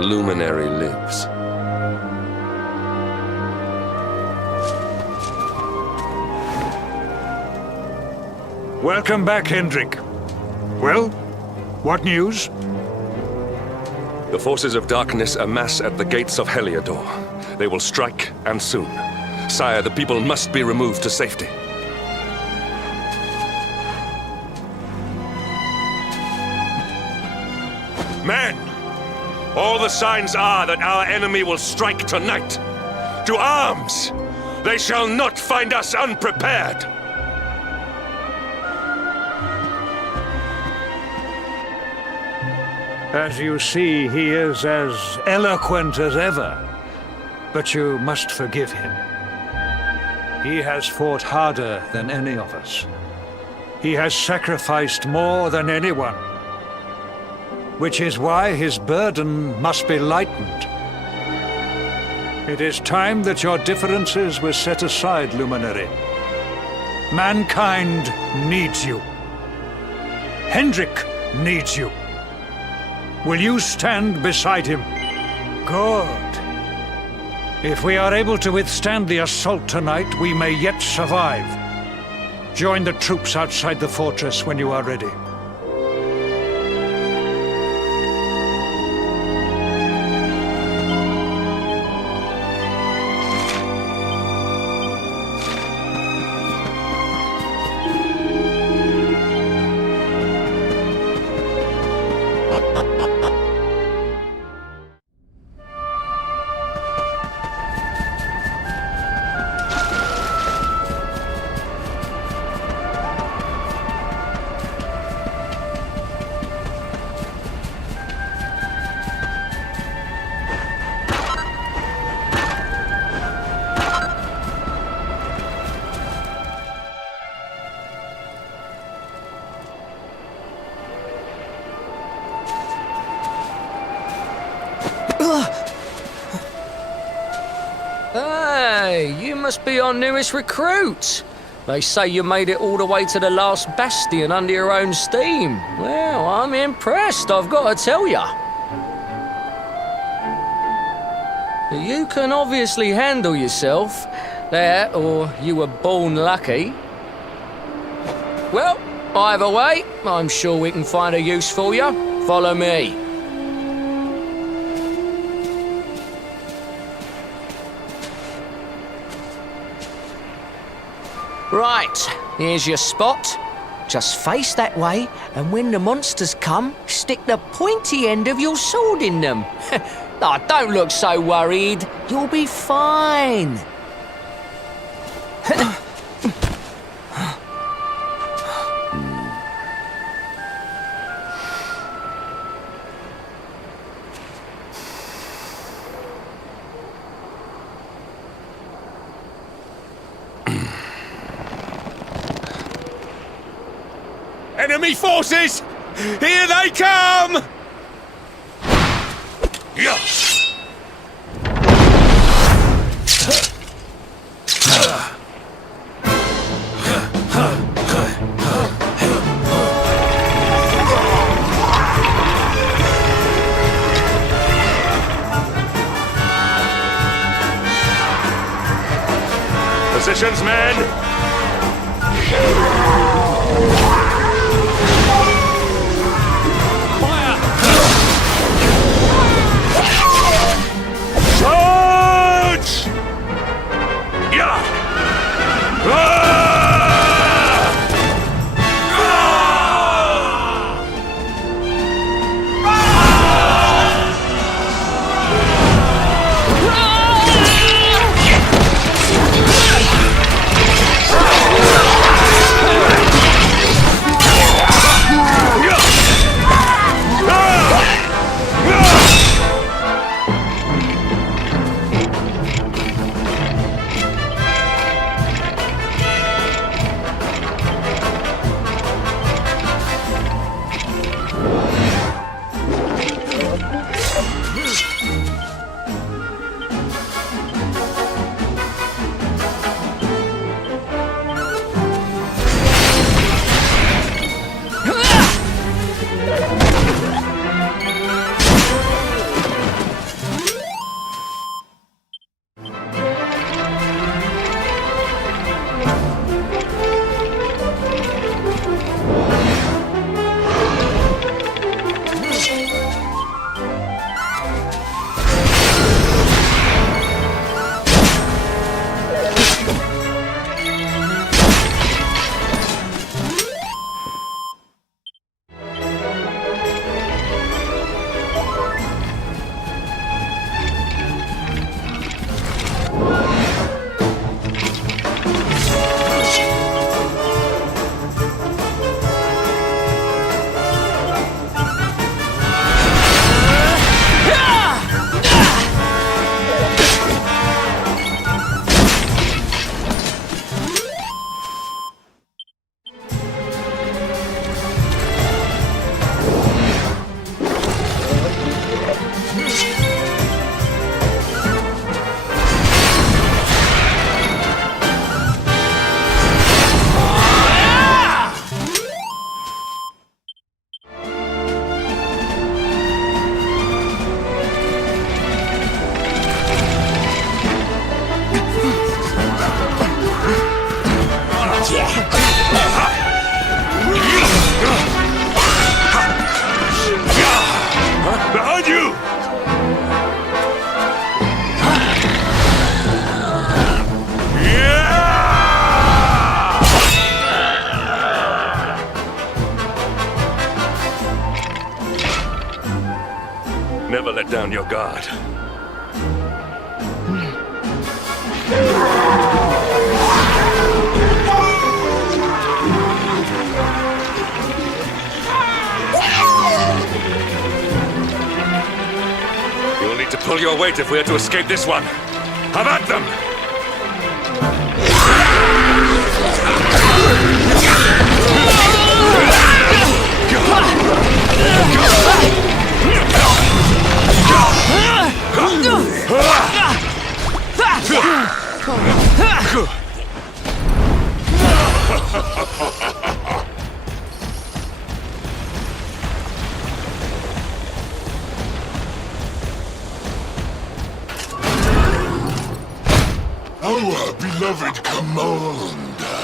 luminary lives. Welcome back, Hendrik. Well, what news? The forces of darkness amass at the gates of Heliodor. They will strike, and soon. Sire, the people must be removed to safety. Men! All the signs are that our enemy will strike tonight. To arms! They shall not find us unprepared! As you see, he is as eloquent as ever. But you must forgive him. He has fought harder than any of us. He has sacrificed more than anyone. Which is why his burden must be lightened. It is time that your differences were set aside, Luminary. Mankind needs you. Hendrik needs you. Will you stand beside him? Good. If we are able to withstand the assault tonight, we may yet survive. Join the troops outside the fortress when you are ready. Hey, you must be our newest recruit. They say you made it all the way to the Last Bastion under your own steam. Well, I'm impressed, I've got to tell ya. You can obviously handle yourself. That, or you were born lucky. Well, either way, I'm sure we can find a use for you. Follow me. Right, here's your spot. Just face that way, and when the monsters come, stick the pointy end of your sword in them. Oh, don't look so worried. You'll be fine. Enemy forces! Here they come! Yeah. Positions, men! Never let down your guard. You'll need to pull your weight if we are to escape this one. Have at them! Our beloved commander,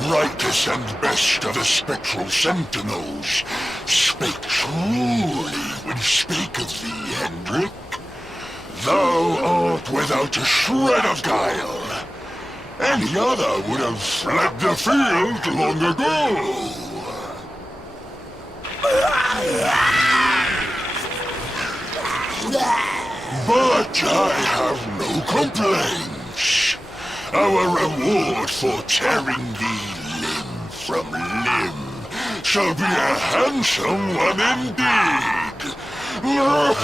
brightest and best of the spectral sentinels, spake truly when spake of thee, Hendrik. Thou art without a shred of guile. Any other would have fled the field long ago. But I have no complaints. Our reward for tearing thee limb from limb shall be a handsome one indeed. Well,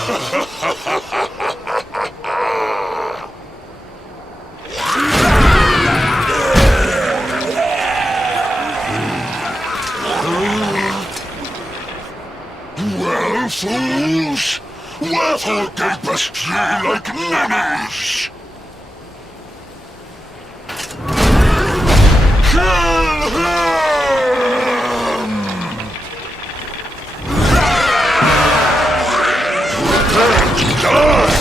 fools, wherefore gapest ye like ninnies? Kill him! Prepare to die!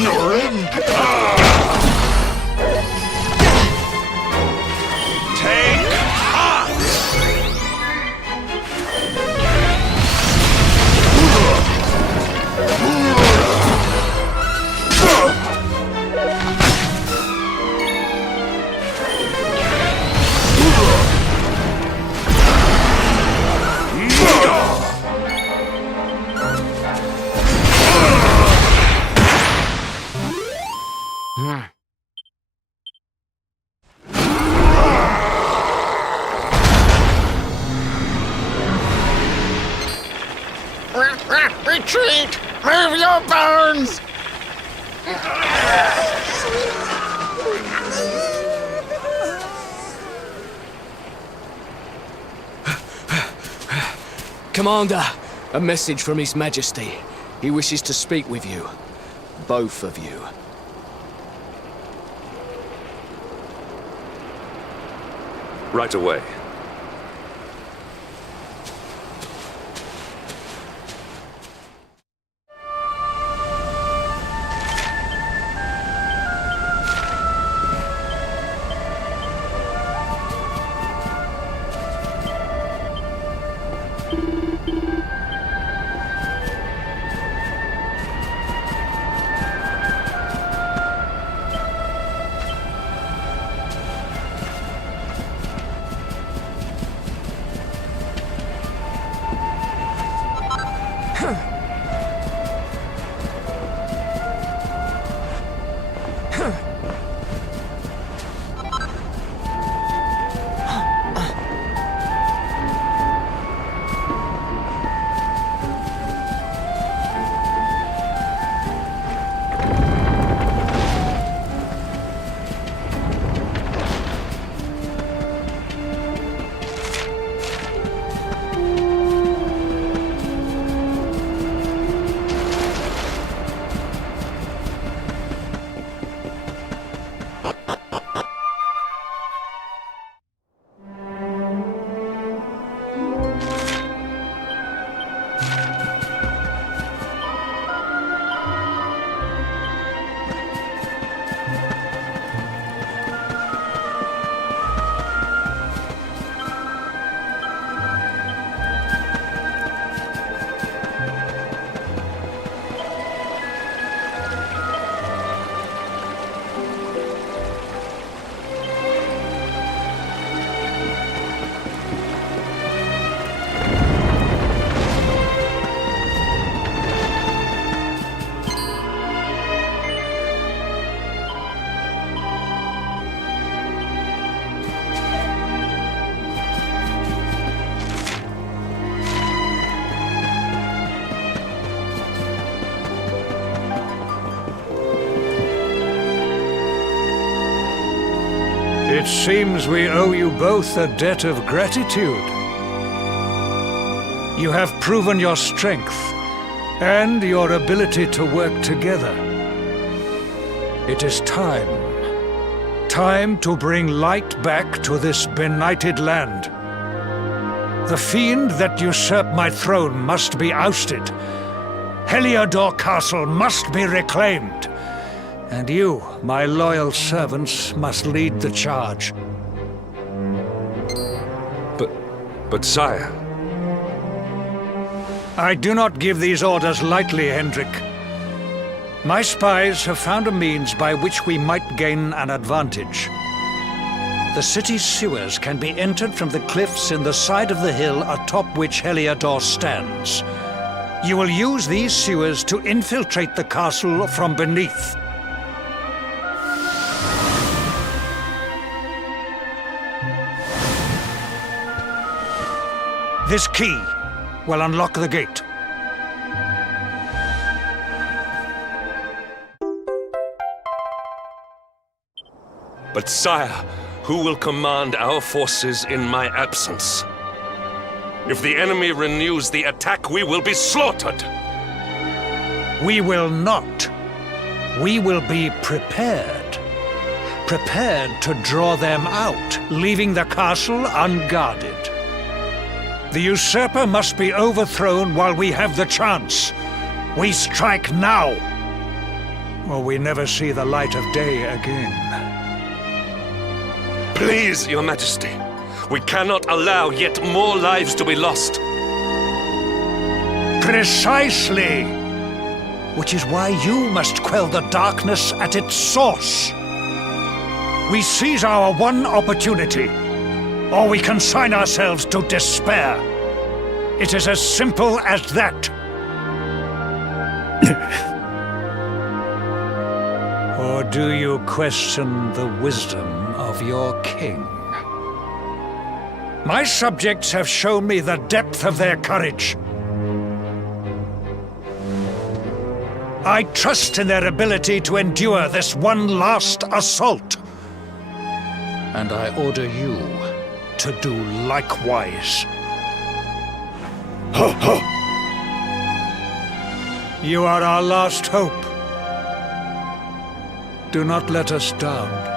Your end! Take heart! Retreat! Move your bones! Commander, a message from His Majesty. He wishes to speak with you. Both of you. Right away. It seems we owe you both a debt of gratitude. You have proven your strength and your ability to work together. It is time. Time to bring light back to this benighted land. The fiend that usurped my throne must be ousted. Heliodor Castle must be reclaimed. And you, my loyal servants, must lead the charge. But sire... I do not give these orders lightly, Hendrik. My spies have found a means by which we might gain an advantage. The city's sewers can be entered from the cliffs in the side of the hill atop which Heliodor stands. You will use these sewers to infiltrate the castle from beneath. This key will unlock the gate. But sire, who will command our forces in my absence? If the enemy renews the attack, we will be slaughtered! We will not. We will be prepared. Prepared to draw them out, leaving the castle unguarded. The usurper must be overthrown while we have the chance. We strike now, or we never see the light of day again. Please, Your Majesty. We cannot allow yet more lives to be lost. Precisely! Which is why you must quell the darkness at its source. We seize our one opportunity, or we consign ourselves to despair. It is as simple as that. Or do you question the wisdom of your king? My subjects have shown me the depth of their courage. I trust in their ability to endure this one last assault. And I order you to do likewise. You are our last hope. Do not let us down.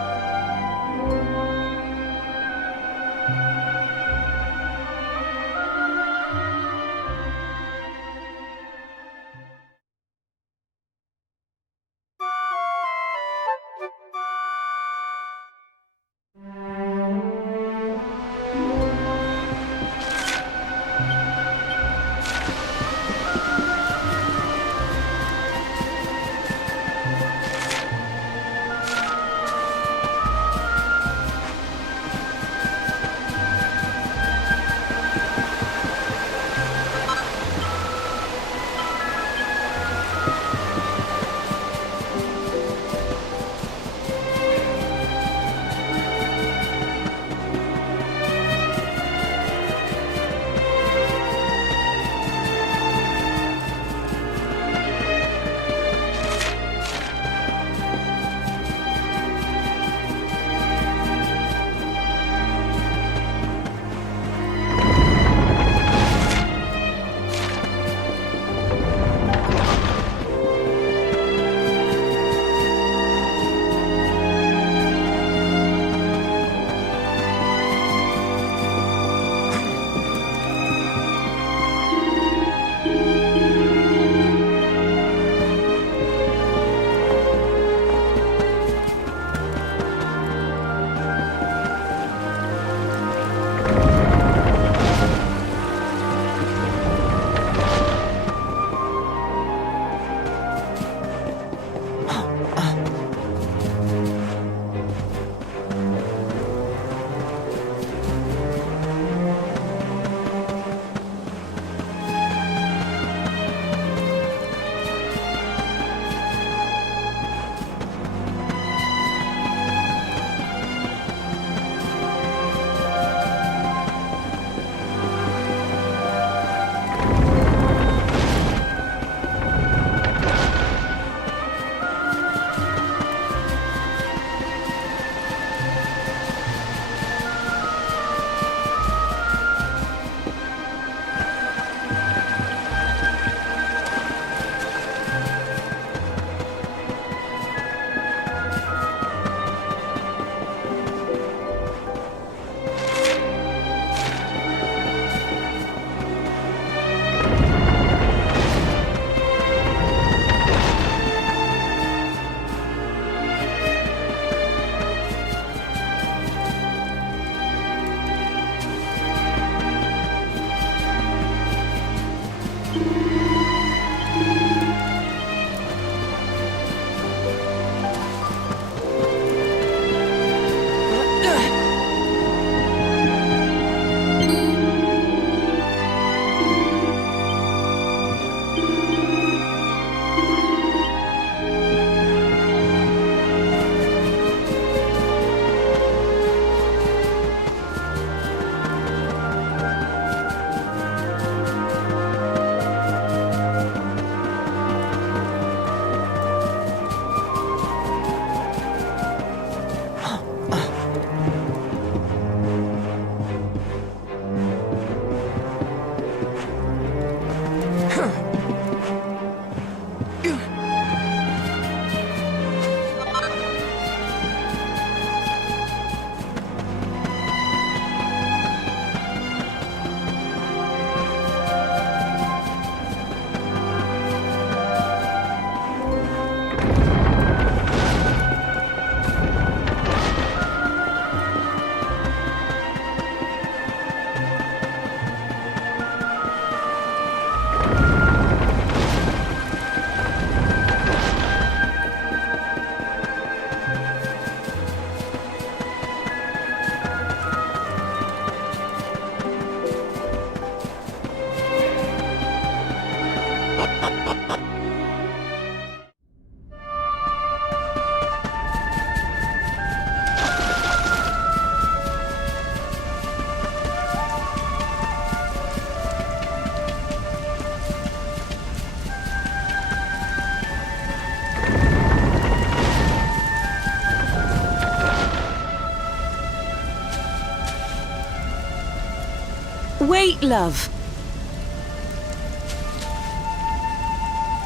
Wait, love.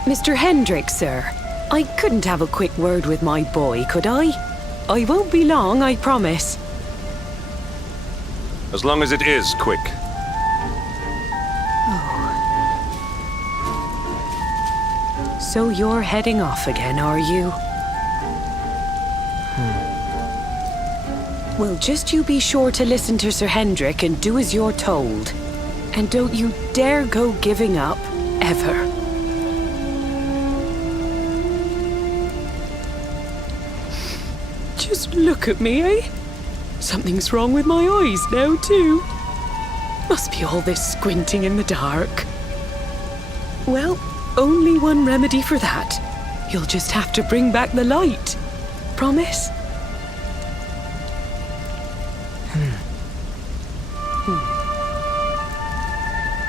Mr. Hendrick, sir. I couldn't have a quick word with my boy, could I? I won't be long, I promise. As long as it is quick. So you're heading off again, are you? Well, just you be sure to listen to Sir Hendrick and do as you're told. And don't you dare go giving up, ever. Just look at me, eh? Something's wrong with my eyes now, too. Must be all this squinting in the dark. Well, only one remedy for that. You'll just have to bring back the light. Promise?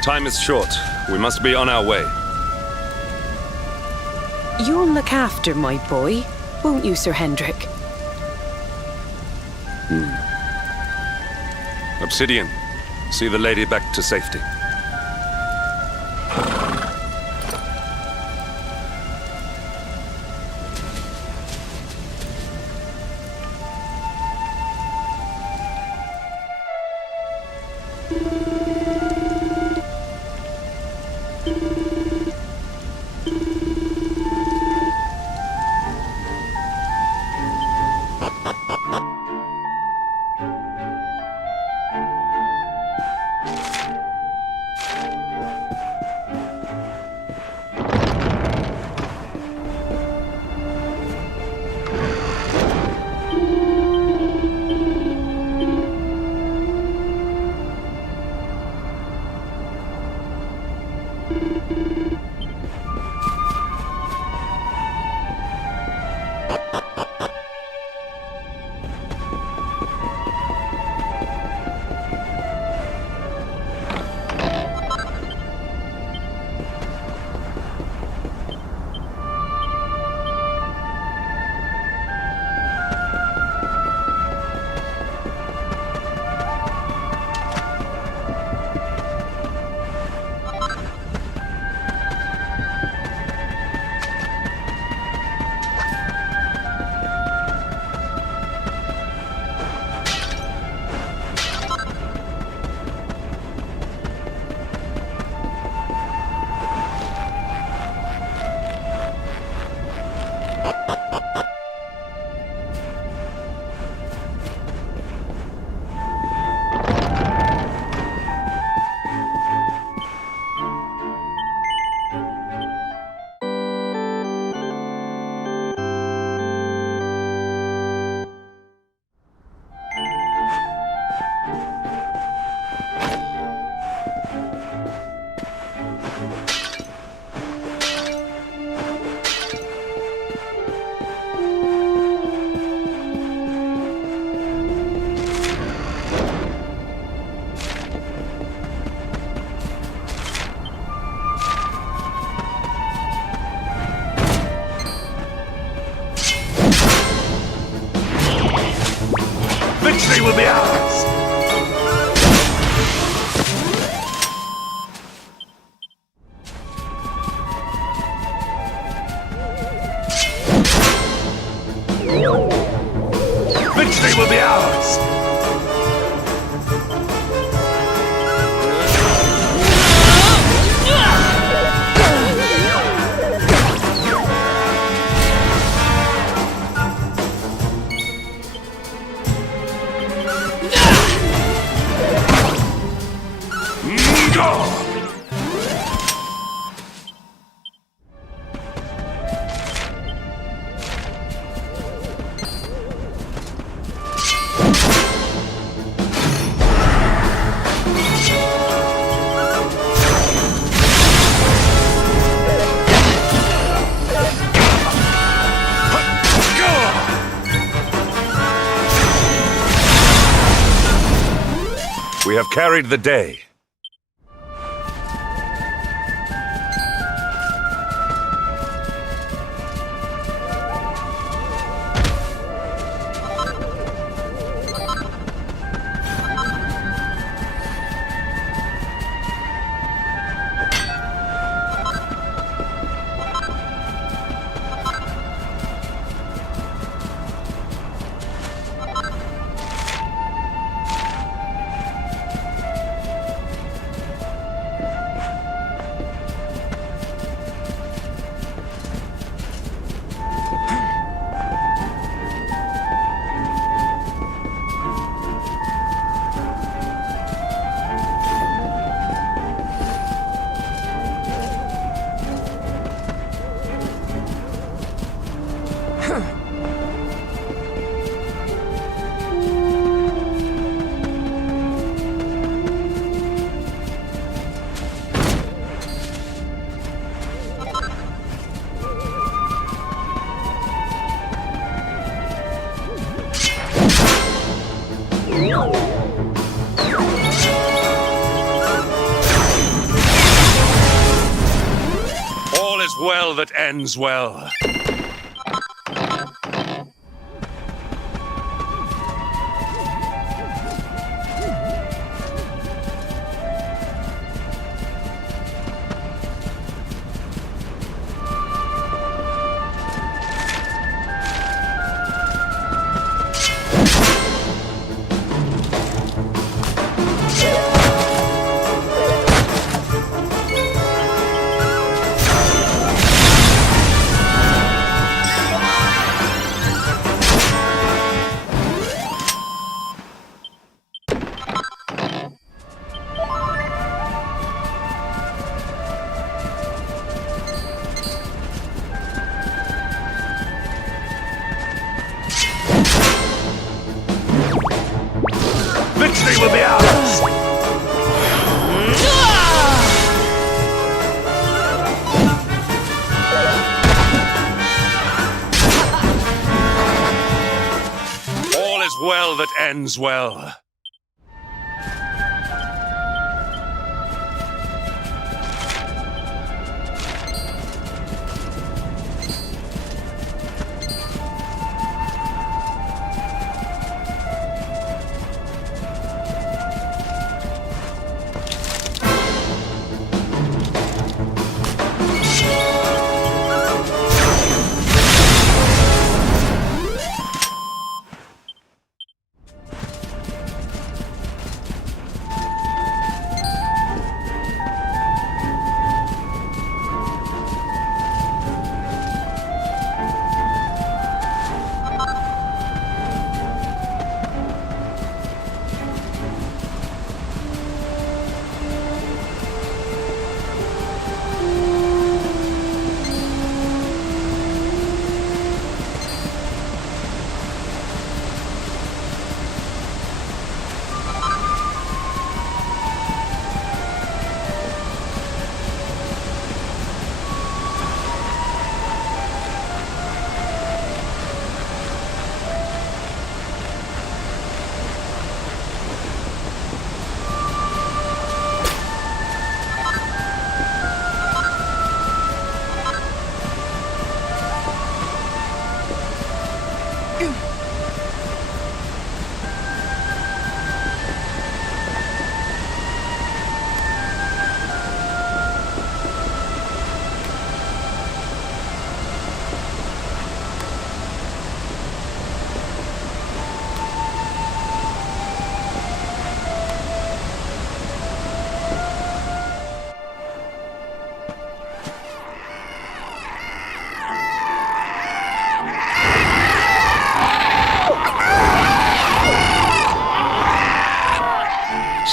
Time is short. We must be on our way. You'll look after my boy, won't you, Sir Hendrick? Obsidian, see the lady back to safety. Victory will be ours! Victory will be ours! We have carried the day. All is well that ends well. Victory will be ours! All is well that ends well.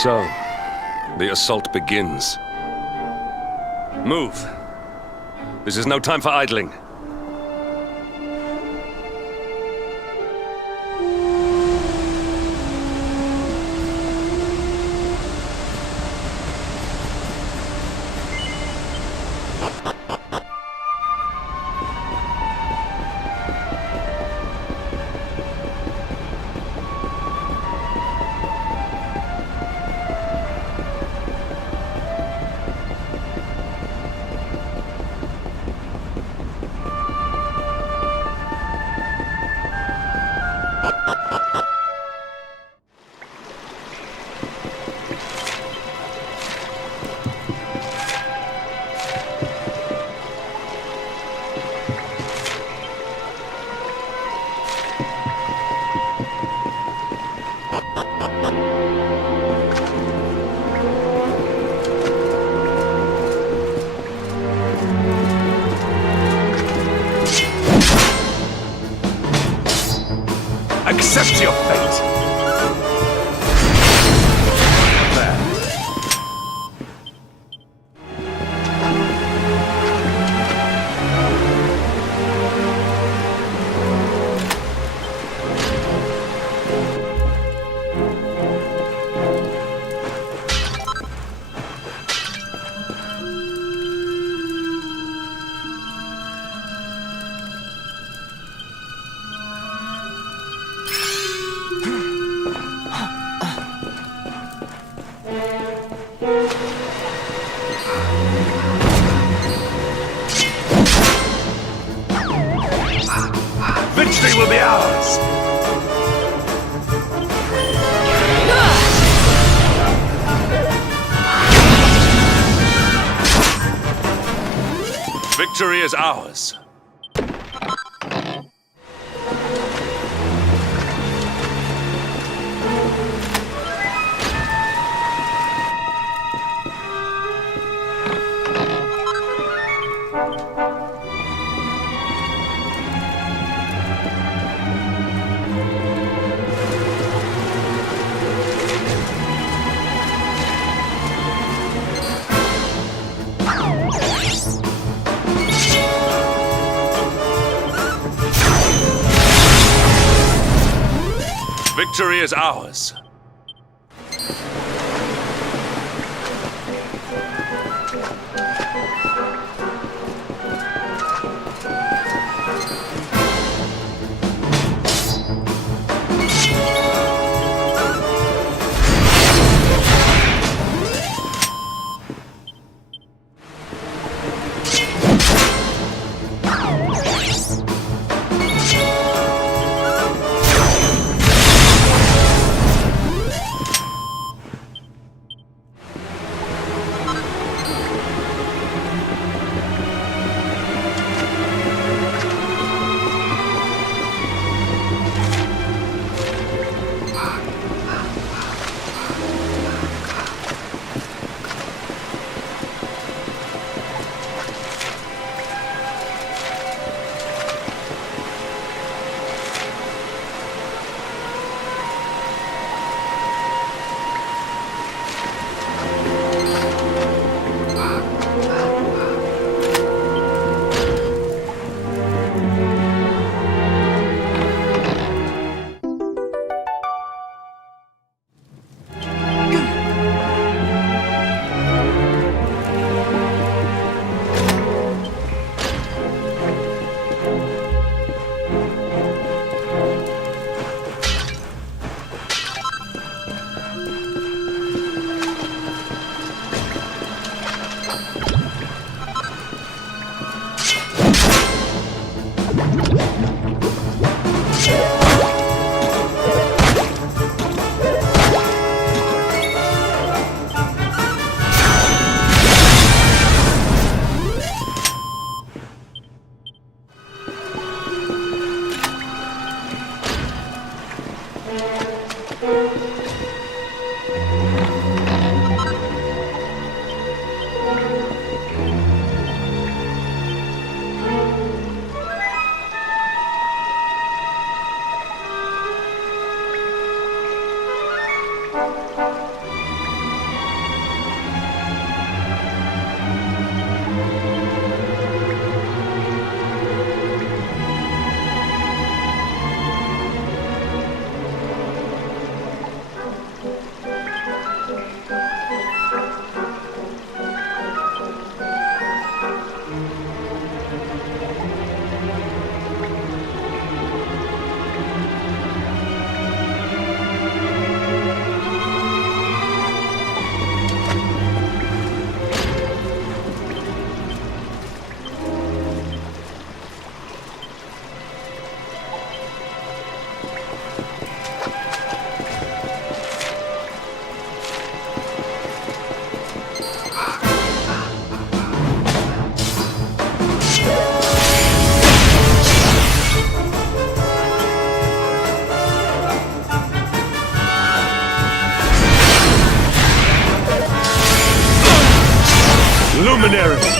So, the assault begins. Move. This is no time for idling. Accept your fate! There. Victory is ours. Victory is ours. Luminary!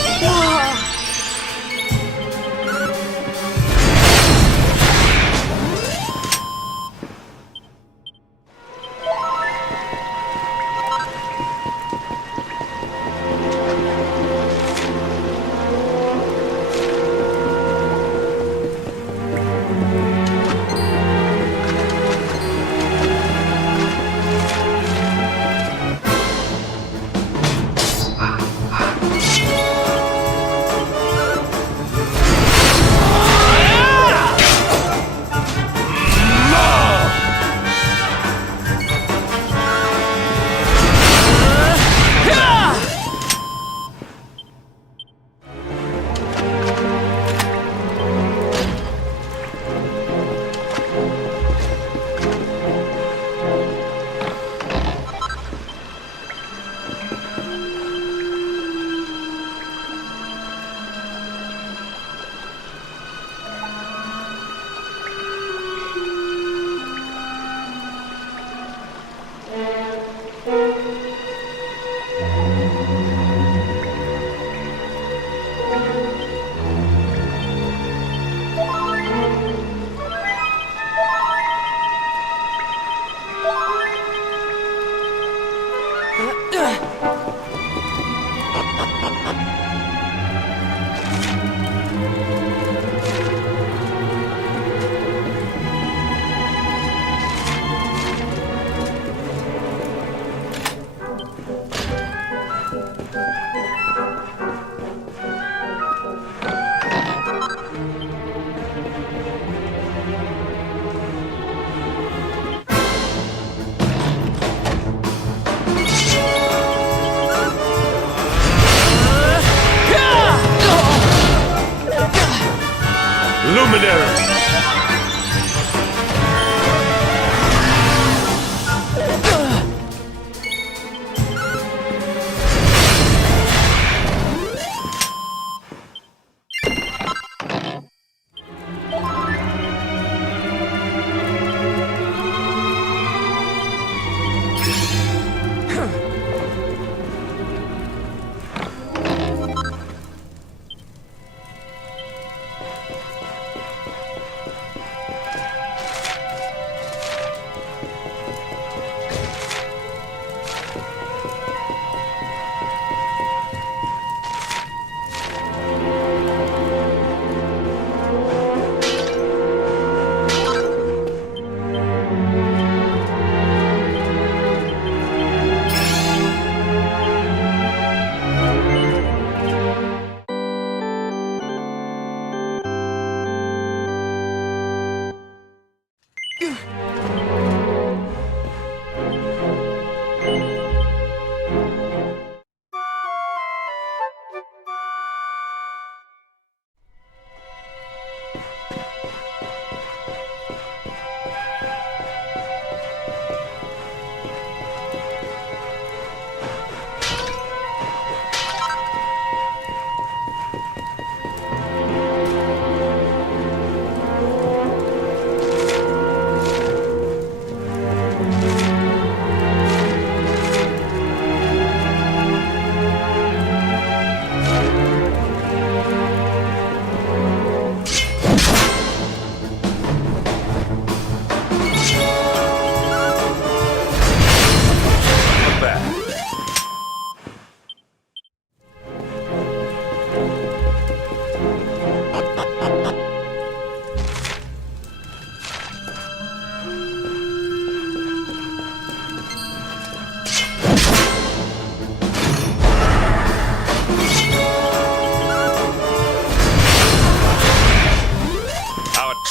luminary!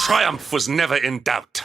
Triumph was never in doubt.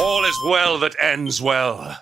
All is well that ends well.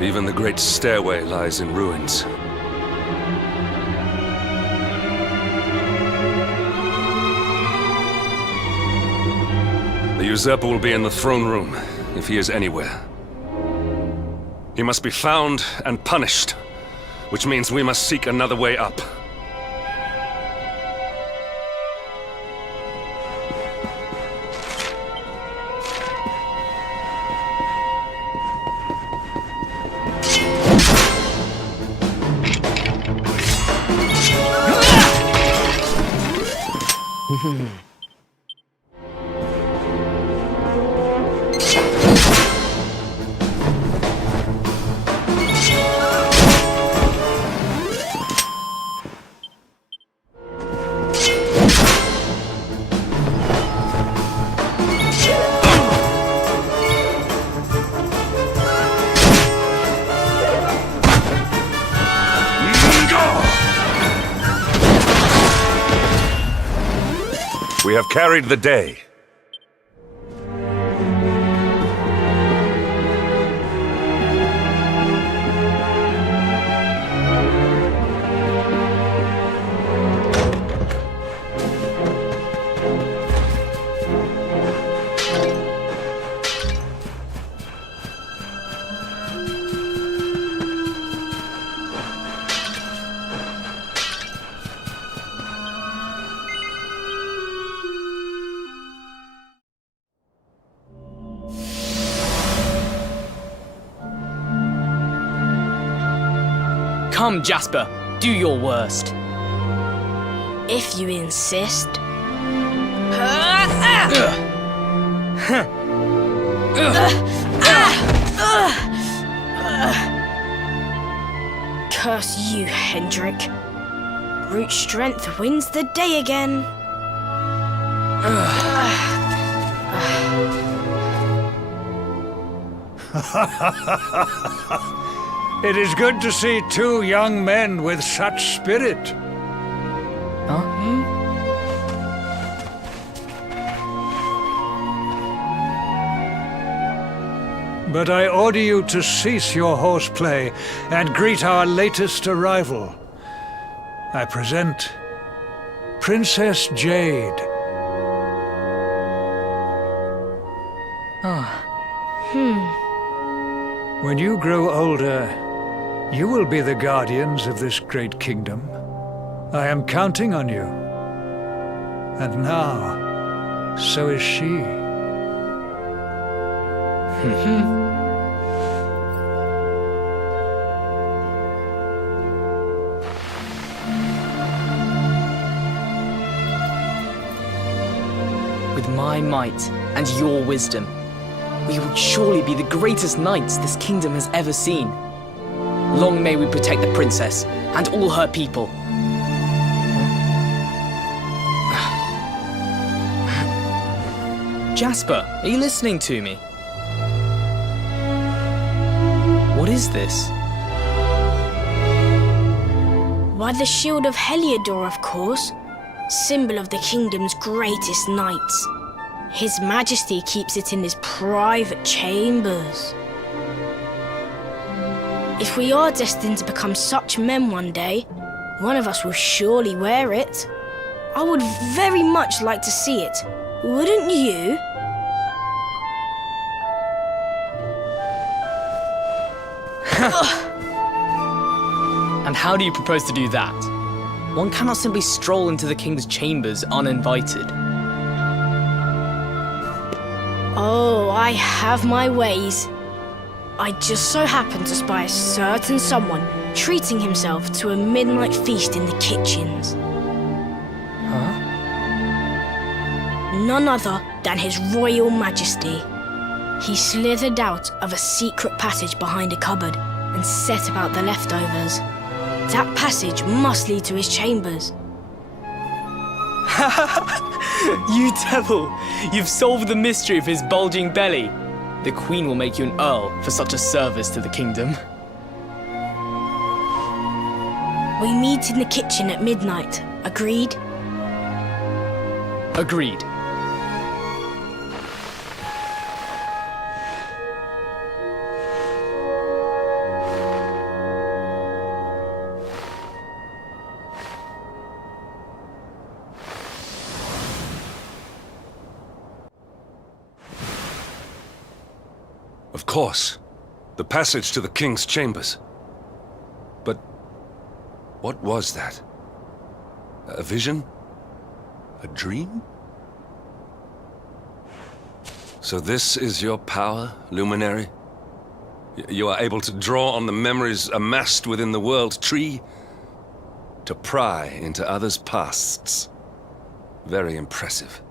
Even the great stairway lies in ruins. The usurper will be in the throne room, if he is anywhere. He must be found and punished, which means we must seek another way up. We have carried the day. Come, Jasper, do your worst. If you insist. Curse you, Hendrik. Brute strength wins the day again. It is good to see two young men with such spirit. But I order you to cease your horseplay and greet our latest arrival. I present Princess Jade. When you grow older, you will be the guardians of this great kingdom. I am counting on you. And now, so is she. With my might and your wisdom, we will surely be the greatest knights this kingdom has ever seen. Long may we protect the princess and all her people. Jasper, are you listening to me? What is this? Why, the shield of Heliodor, of course. Symbol of the kingdom's greatest knights. His Majesty keeps it in his private chambers. If we are destined to become such men one day, one of us will surely wear it. I would very much like to see it. Wouldn't you? And how do you propose to do that? One cannot simply stroll into the king's chambers uninvited. Oh, I have my ways. I just so happened to spy a certain someone treating himself to a midnight feast in the kitchens. None other than His Royal Majesty. He slithered out of a secret passage behind a cupboard and set about the leftovers. That passage must lead to his chambers. You devil! You've solved the mystery of his bulging belly. The Queen will make you an Earl for such a service to the kingdom. We meet in the kitchen at midnight. Agreed? Agreed. Of course. The passage to the king's chambers. But what was that? A vision? A dream? So this is your power, Luminary? You are able to draw on the memories amassed within the world tree to pry into others' pasts. Very impressive.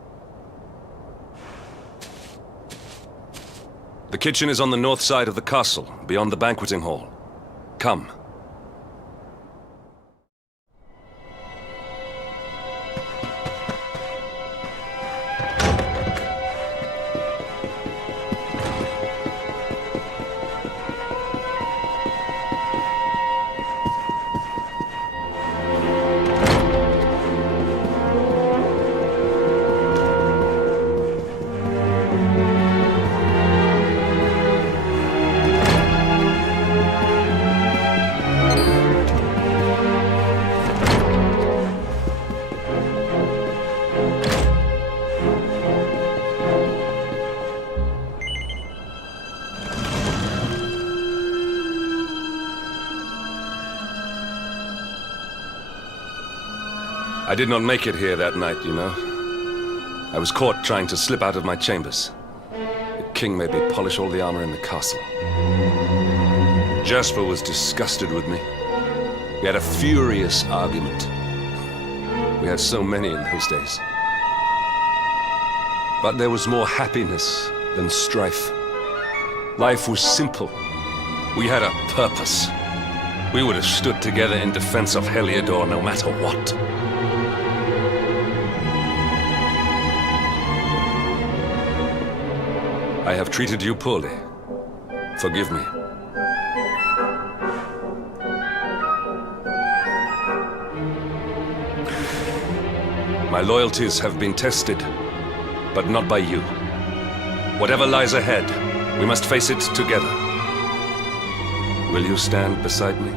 The kitchen is on the north side of the castle, beyond the banqueting hall. Come. I did not make it here that night, you know. I was caught trying to slip out of my chambers. The king made me polish all the armor in the castle. Jasper was disgusted with me. We had a furious argument. We had so many in those days. But there was more happiness than strife. Life was simple. We had a purpose. We would have stood together in defense of Heliodor no matter what. I have treated you poorly. Forgive me. My loyalties have been tested, but not by you. Whatever lies ahead, we must face it together. Will you stand beside me?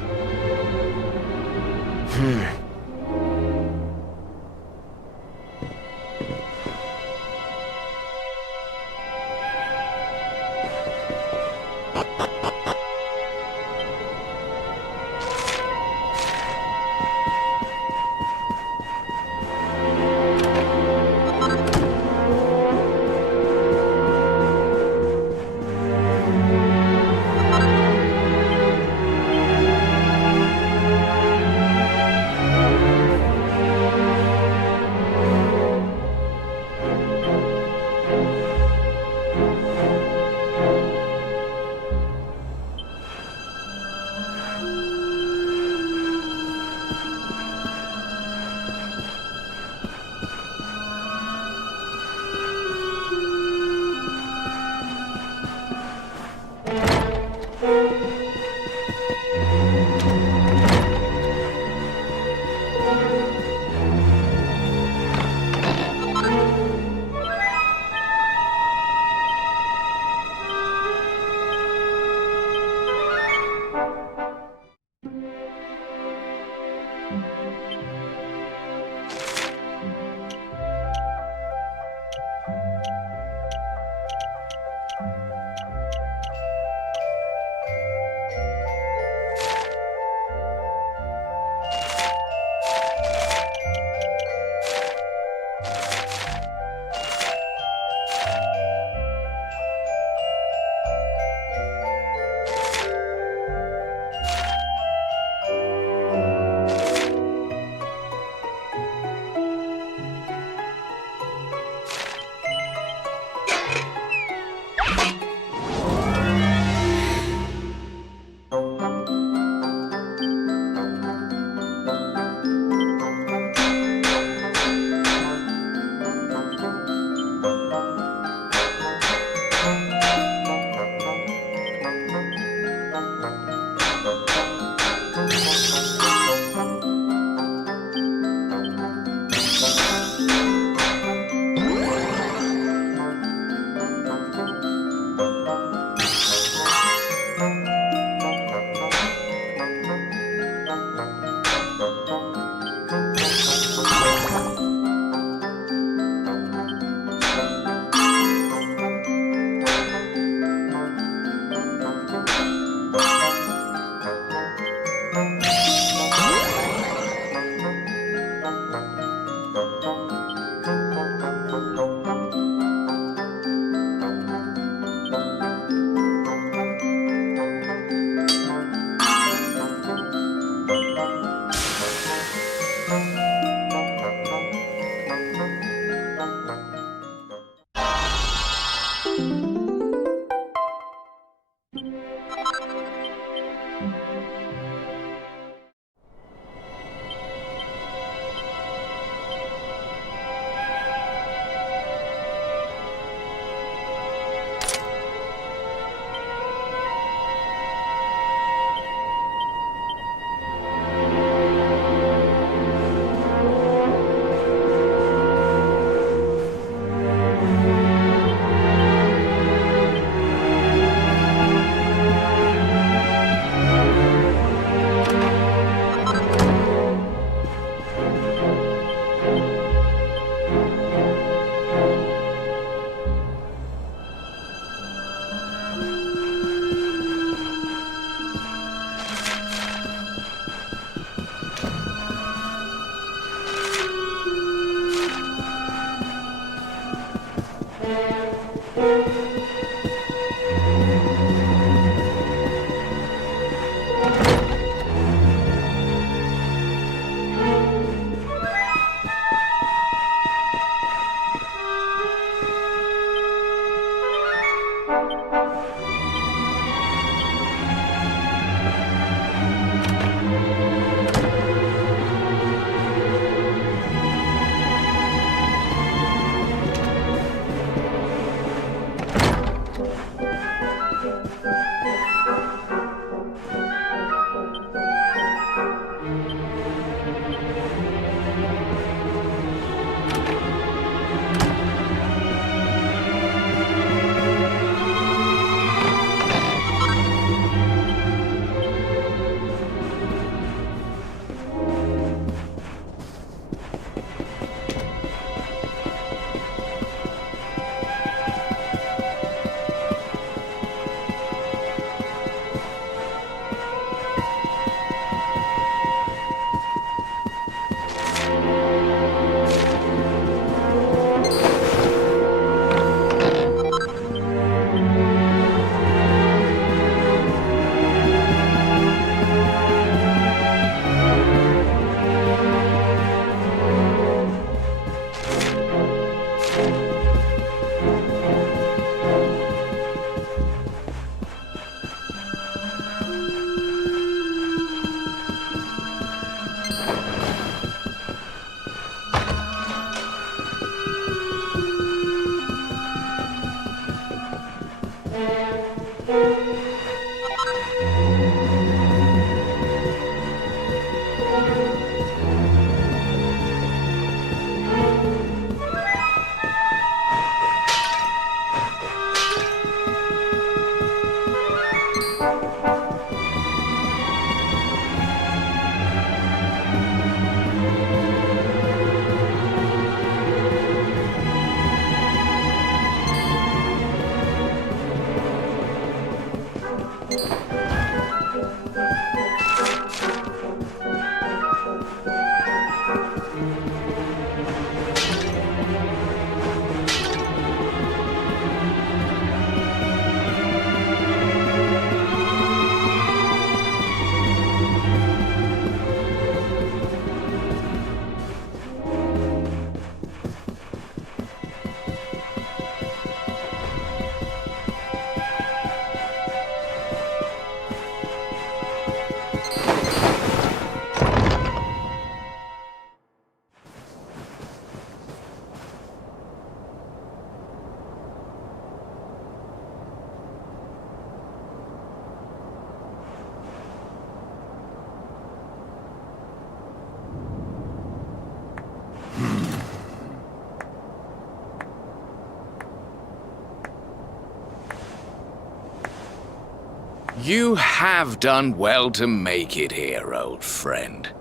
You have done well to make it here, old friend.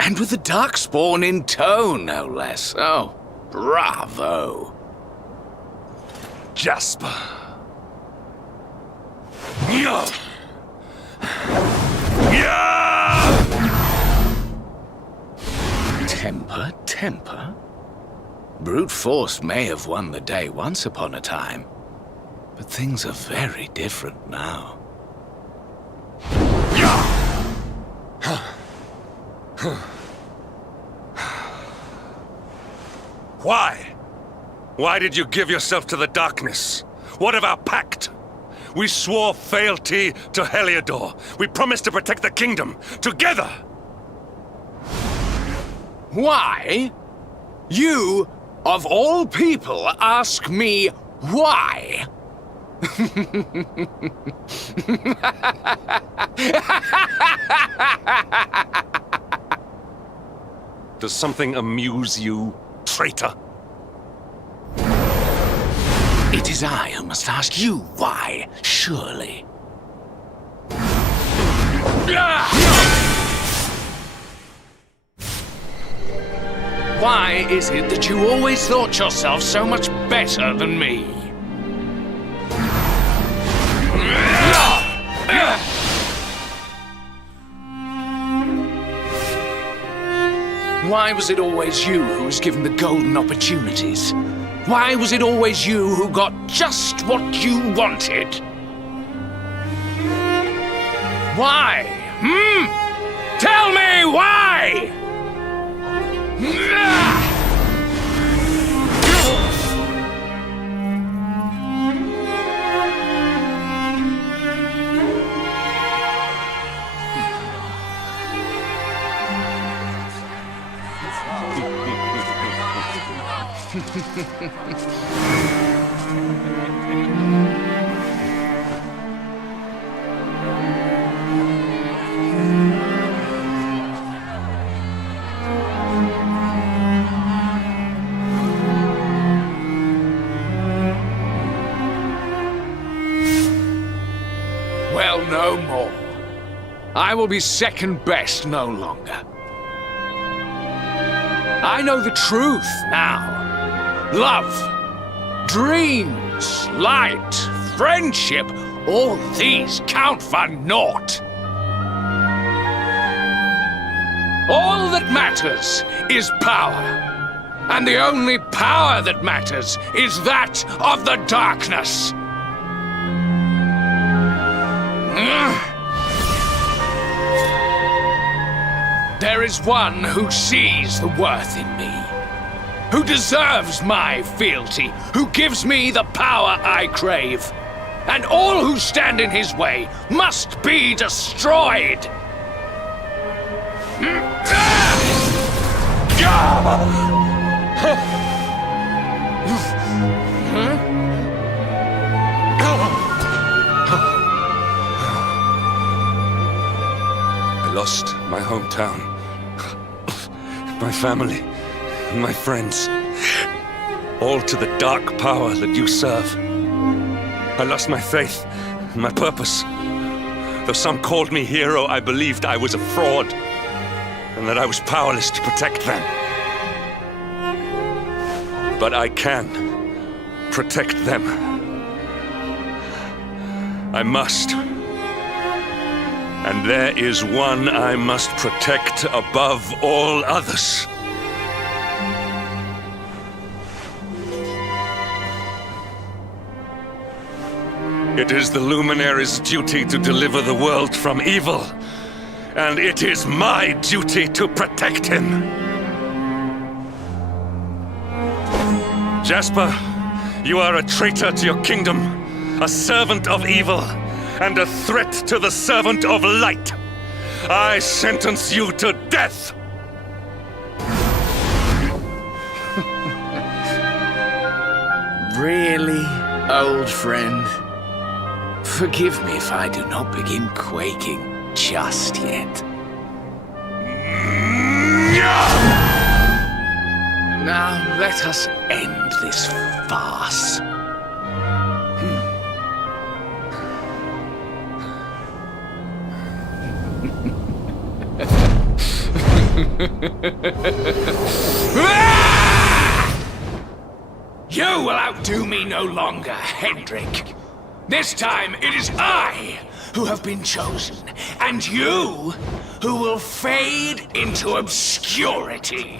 And with the Darkspawn in tow, no less. Oh, bravo. Jasper. No. Temper, temper. Brute force may have won the day once upon a time, but things are very different now. Why? Why did you give yourself to the darkness? What of our pact? We swore fealty to Heliodor. We promised to protect the kingdom, together! Why? You, of all people, ask me why? Does something amuse you, traitor? It is I who must ask you why, surely. Why is it that you always thought yourself so much better than me? Why was it always you who was given the golden opportunities? Why was it always you who got just what you wanted? Why? Tell me why! Well, no more. I will be second best no longer. I know the truth now. Love, dreams, light, friendship, all these count for naught. All that matters is power. And the only power that matters is that of the darkness. There is one who sees the worth in me, who deserves my fealty, who gives me the power I crave. And all who stand in his way must be destroyed. I lost my hometown, my family, my friends, all to the dark power that you serve. I lost my faith, my purpose. Though some called me hero, I believed I was a fraud, and that I was powerless to protect them. But I can protect them. I must. And there is one I must protect above all others. It is the Luminary's duty to deliver the world from evil, and it is my duty to protect him. Jasper, you are a traitor to your kingdom, a servant of evil, and a threat to the servant of light. I sentence you to death! Really, old friend? Forgive me if I do not begin quaking just yet. Now let us end this farce. You will outdo me no longer, Hendrik. This time it is I who have been chosen, and you who will fade into obscurity.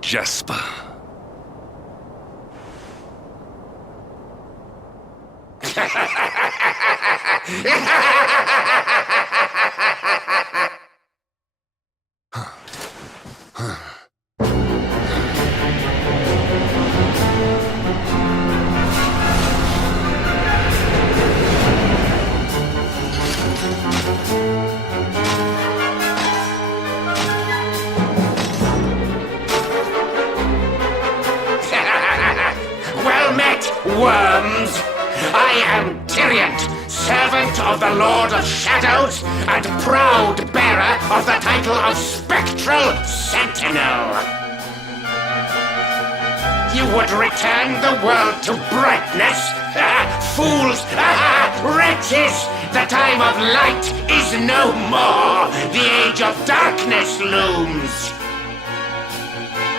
Jasper. Worms! I am Tyriant, servant of the Lord of Shadows, and proud bearer of the title of Spectral Sentinel. You would return the world to brightness? Fools! Wretches! The time of light is no more! The age of darkness looms!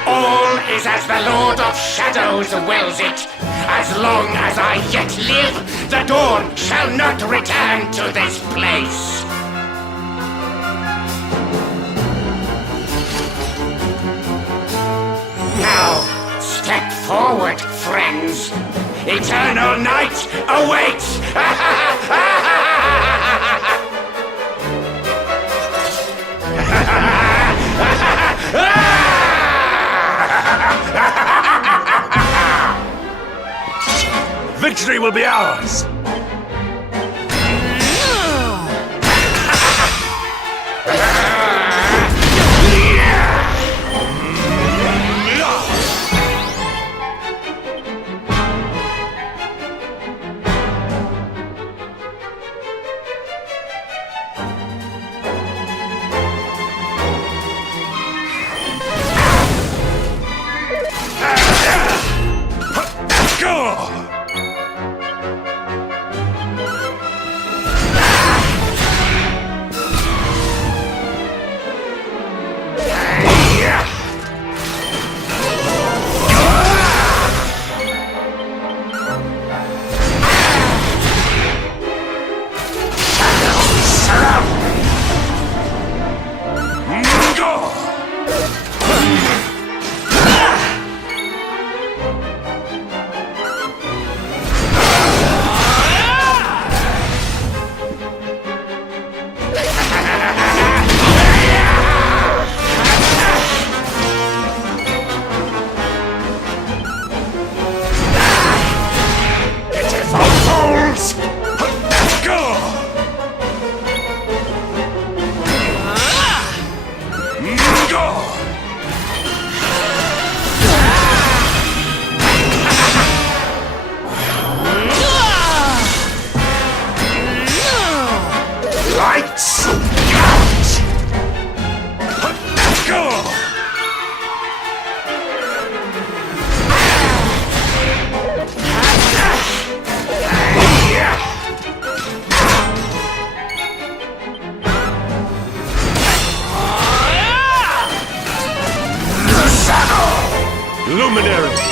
All is as the Lord of Shadows wills it. As long as I yet live, The dawn shall not return to this place. Now, step forward, friends. Eternal night awaits! Victory will be ours! Luminary!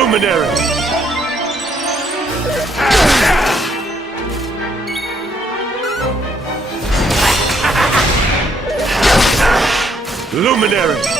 Luminary! Luminary!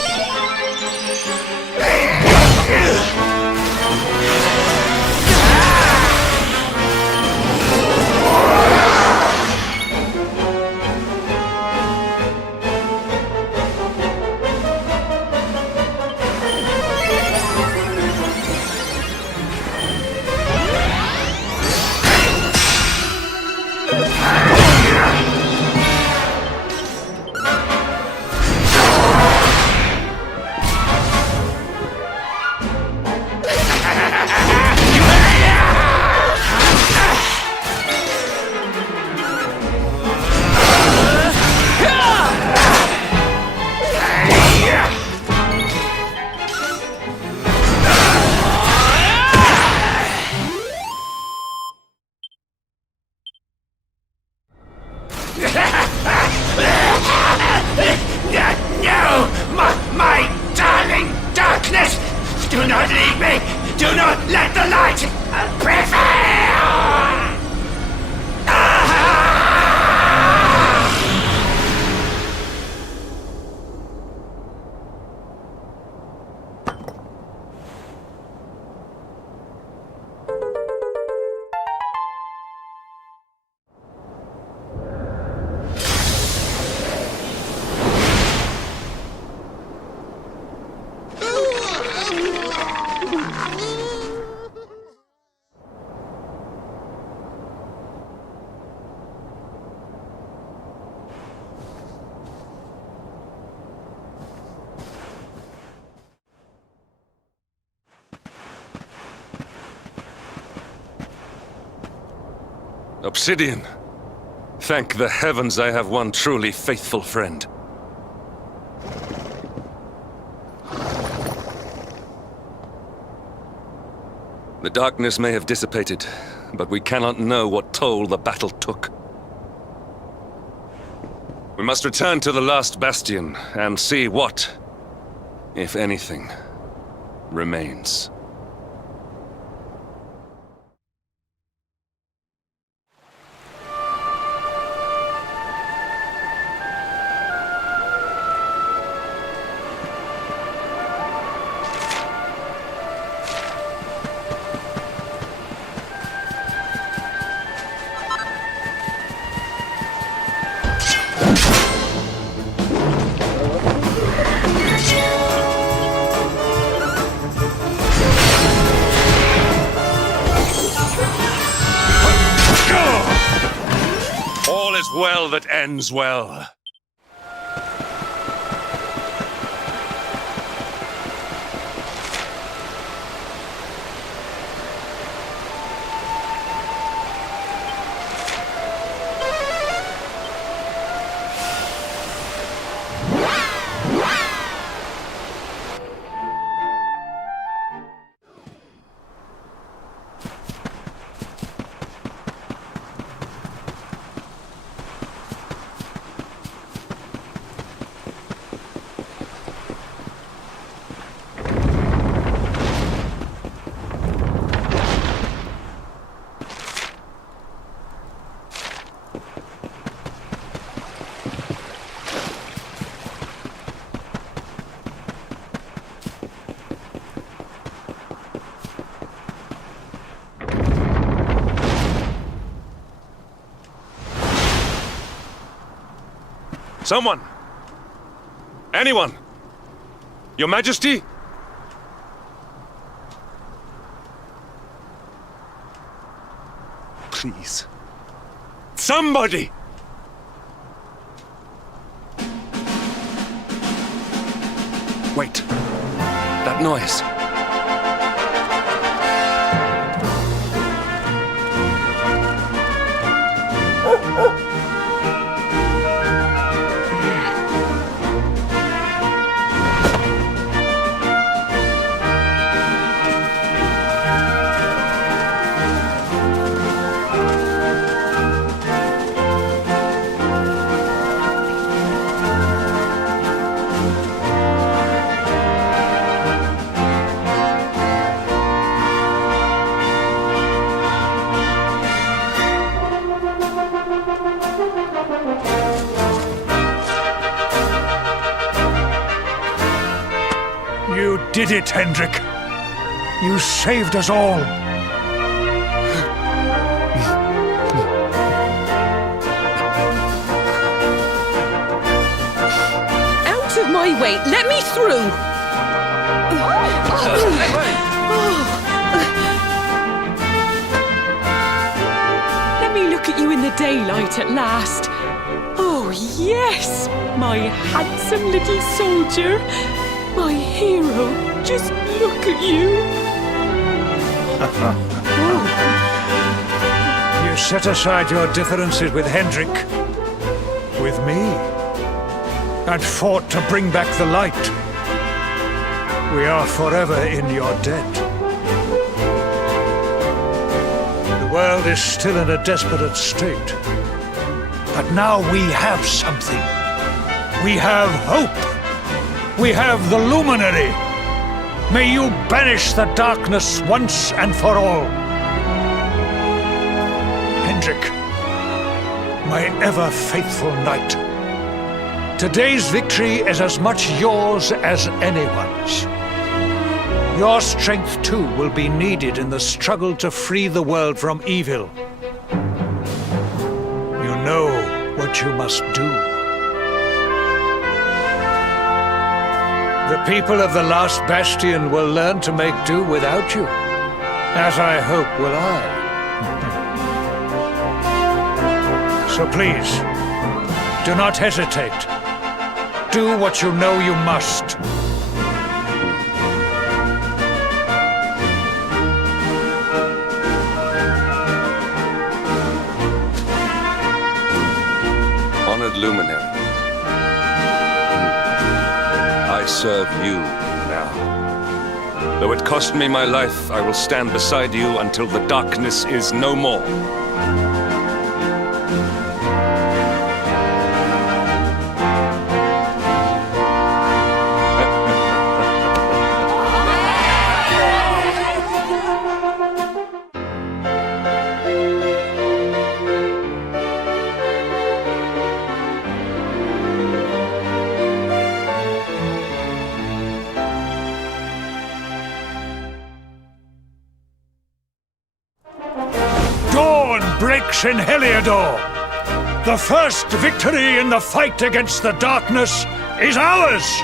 No! My darling darkness! Do not leave me! Do not let the light prevail! Obsidian. Thank the heavens I have one truly faithful friend. The darkness may have dissipated, but we cannot know what toll the battle took. We must return to the Last Bastion and see what, if anything, remains. All is well that ends well. Someone! Anyone! Your Majesty? Please. Somebody! Wait. That noise. You did it, Hendrik. You saved us all. Out of my way! Let me through! Let me look at you in the daylight at last. Oh, yes! My handsome little soldier. My hero. Just look at you. You set aside your differences with Hendrik, with me, and fought to bring back the light. We are forever in your debt. The world is still in a desperate state. But now we have something. We have hope. We have the Luminary. May you banish the darkness once and for all. Hendrik, my ever-faithful knight. Today's victory is as much yours as anyone's. Your strength, too, will be needed in the struggle to free the world from evil. You know what you must do. The people of the Last Bastion will learn to make do without you, as I hope will I. So please, do not hesitate. Do what you know you must. honored luminary. I serve you now. Though it cost me my life, I will stand beside you until the darkness is no more. Breaks in Heliodor. The first victory in the fight against the darkness is ours!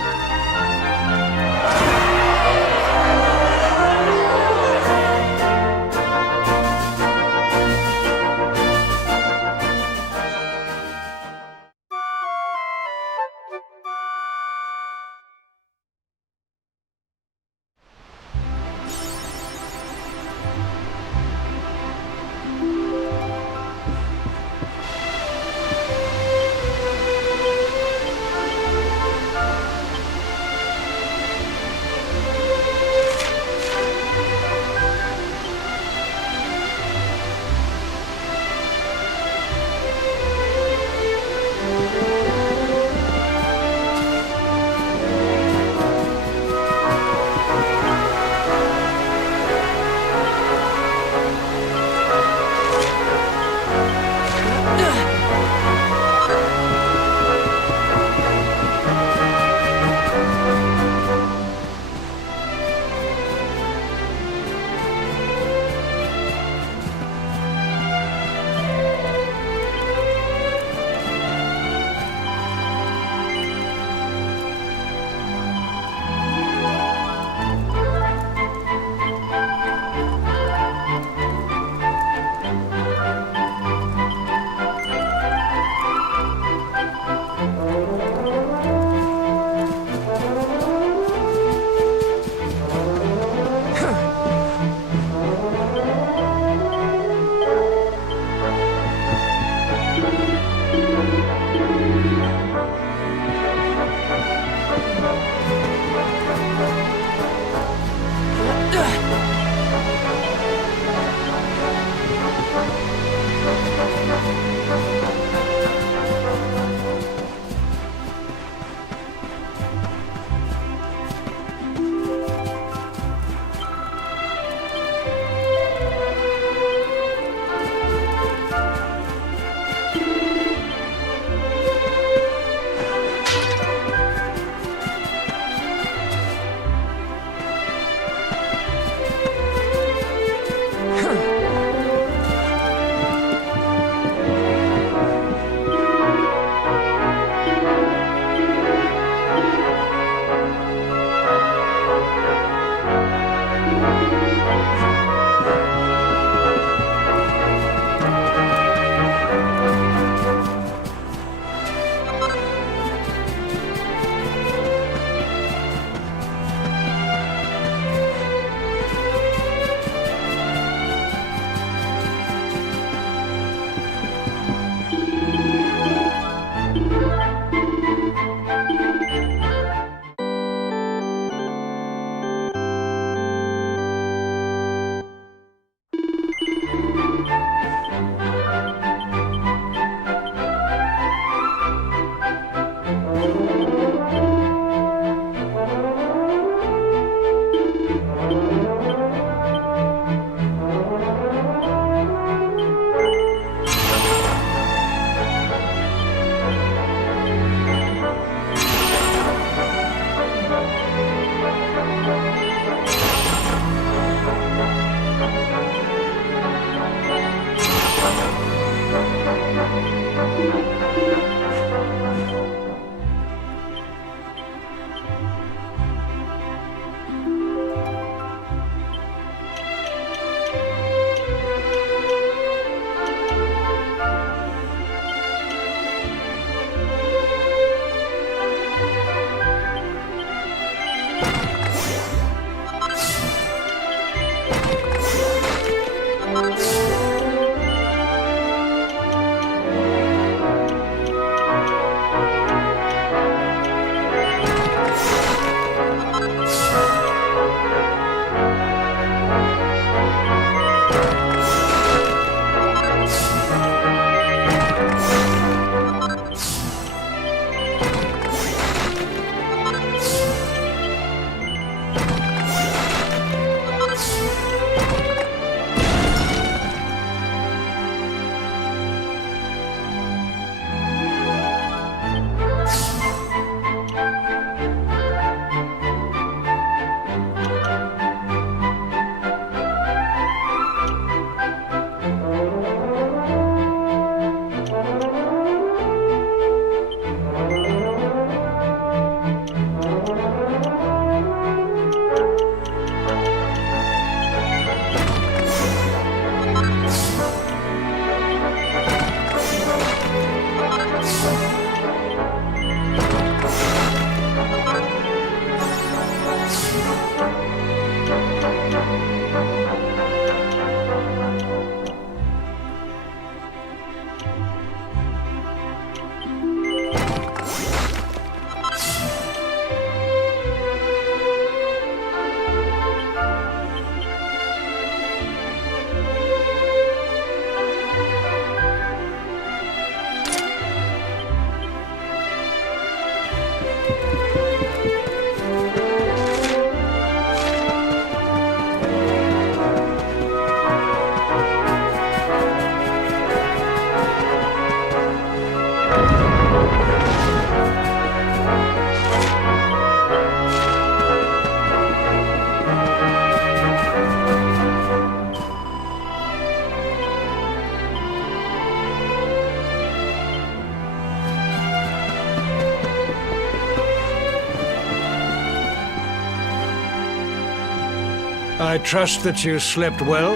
I trust that you slept well?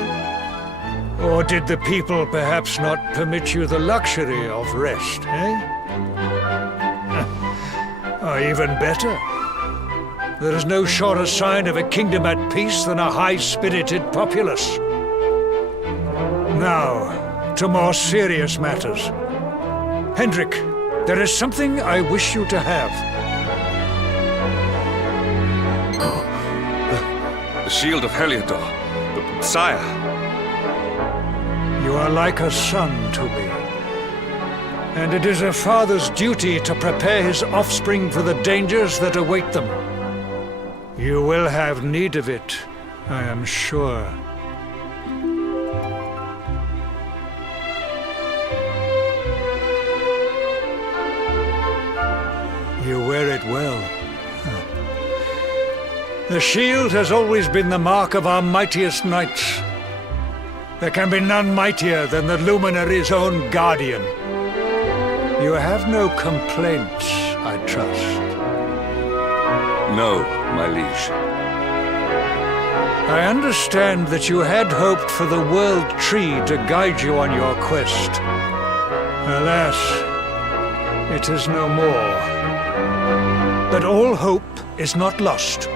Or did the people perhaps not permit you the luxury of rest, eh? Or even better, there is no surer sign of a kingdom at peace than a high-spirited populace. Now, to more serious matters. Hendrik, there is something I wish you to have. The shield of Heliodor. Sire. You are like a son to me. And it is a father's duty to prepare his offspring for the dangers that await them. You will have need of it, I am sure. You wear it well. The shield has always been the mark of our mightiest knights. There can be none mightier than the Luminary's own guardian. You have no complaints, I trust. No, my liege. I understand that you had hoped for the World Tree to guide you on your quest. Alas, it is no more. But all hope is not lost.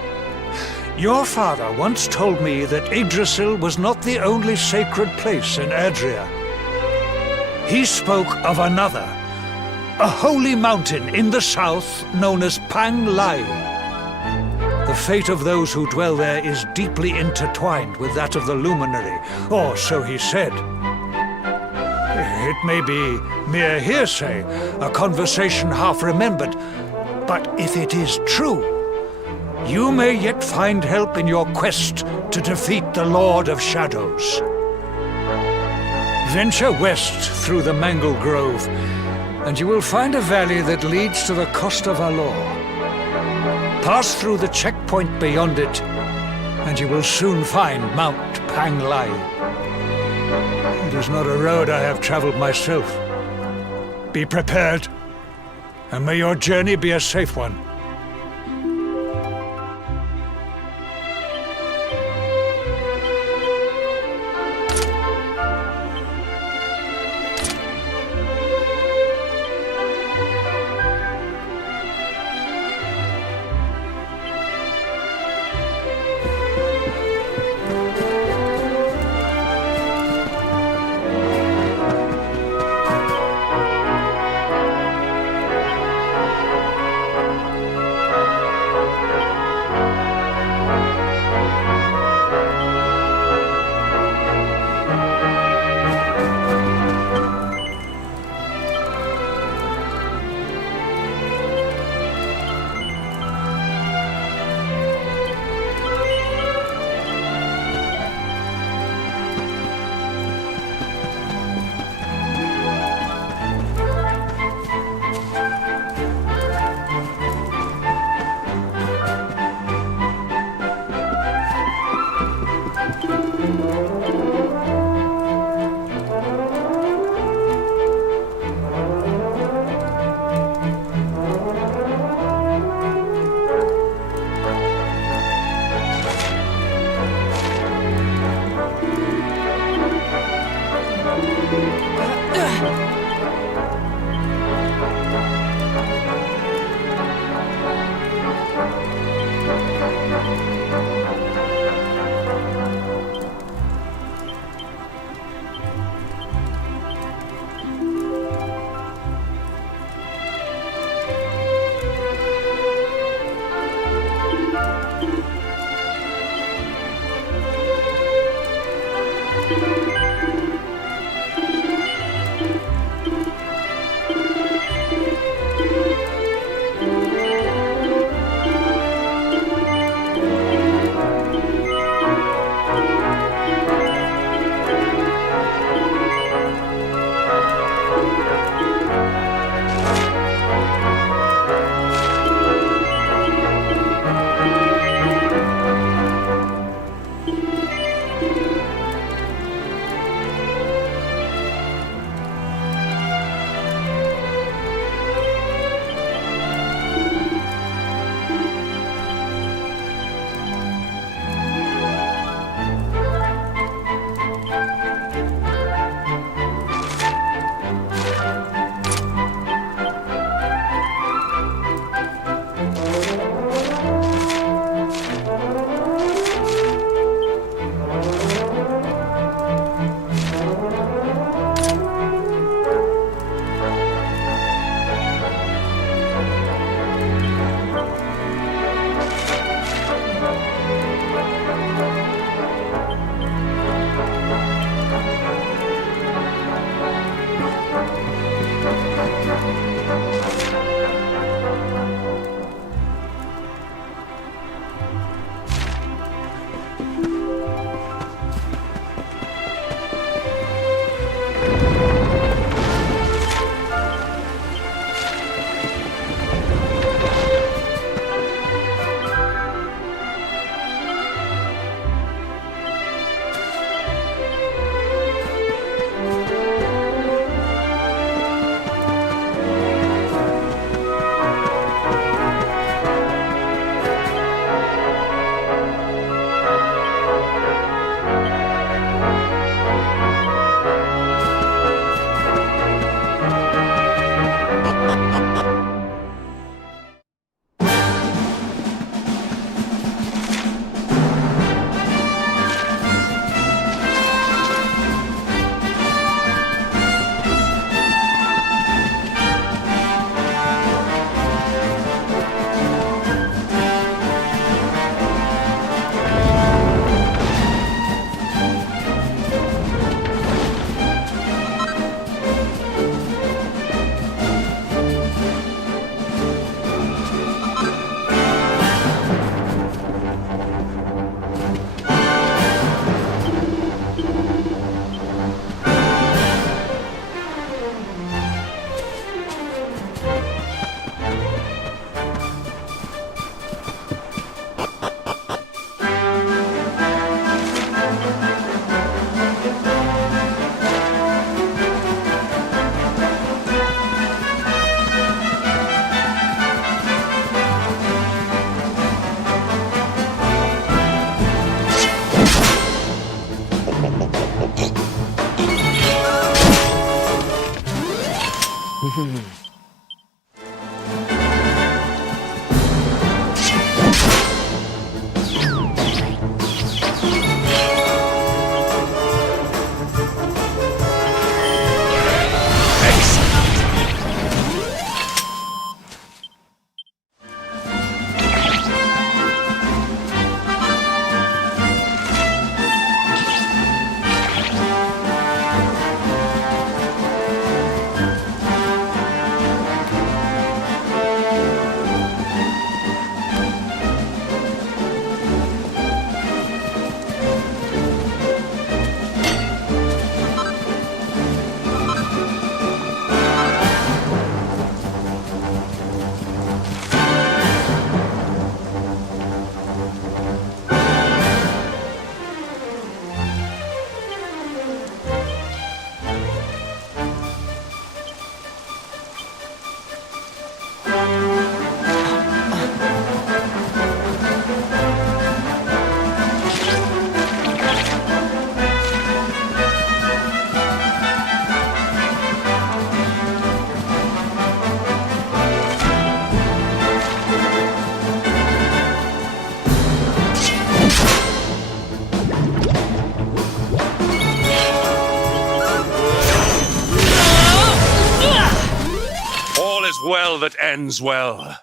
Your father once told me that Yggdrasil was not the only sacred place in Adria. He spoke of another, a holy mountain in the south known as Pang Lai. The fate of those who dwell there is deeply intertwined with that of the Luminary, or so he said. It may be mere hearsay, a conversation half remembered, but if it is true, you may yet find help in your quest to defeat the Lord of Shadows. Venture west through the Manglegrove, and you will find a valley that leads to the Costa Valor. Pass through the checkpoint beyond it, and you will soon find Mount Pang Lai. It is not a road I have traveled myself. Be prepared, and may your journey be a safe one. that ends well.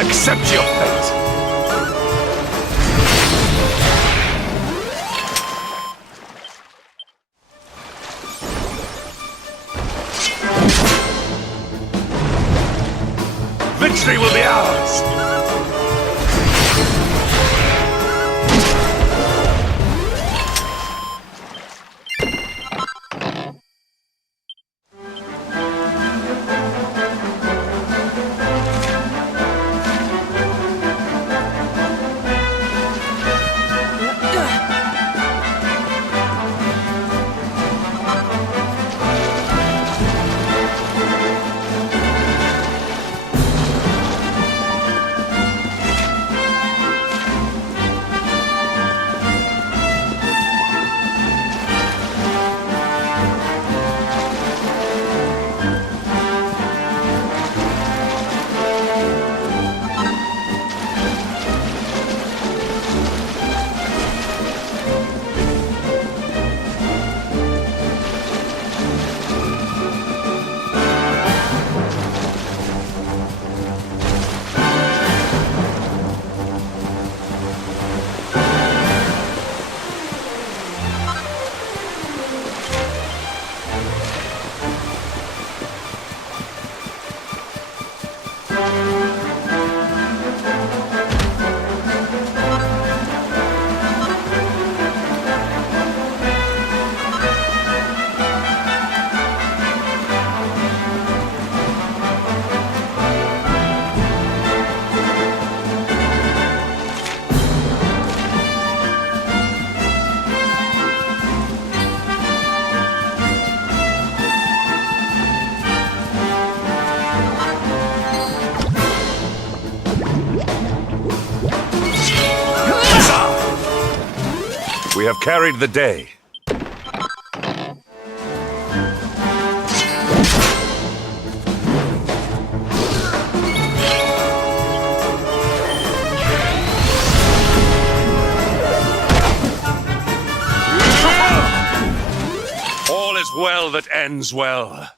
Accept your fate! Victory will be ours! We have carried the day. All is well that ends well.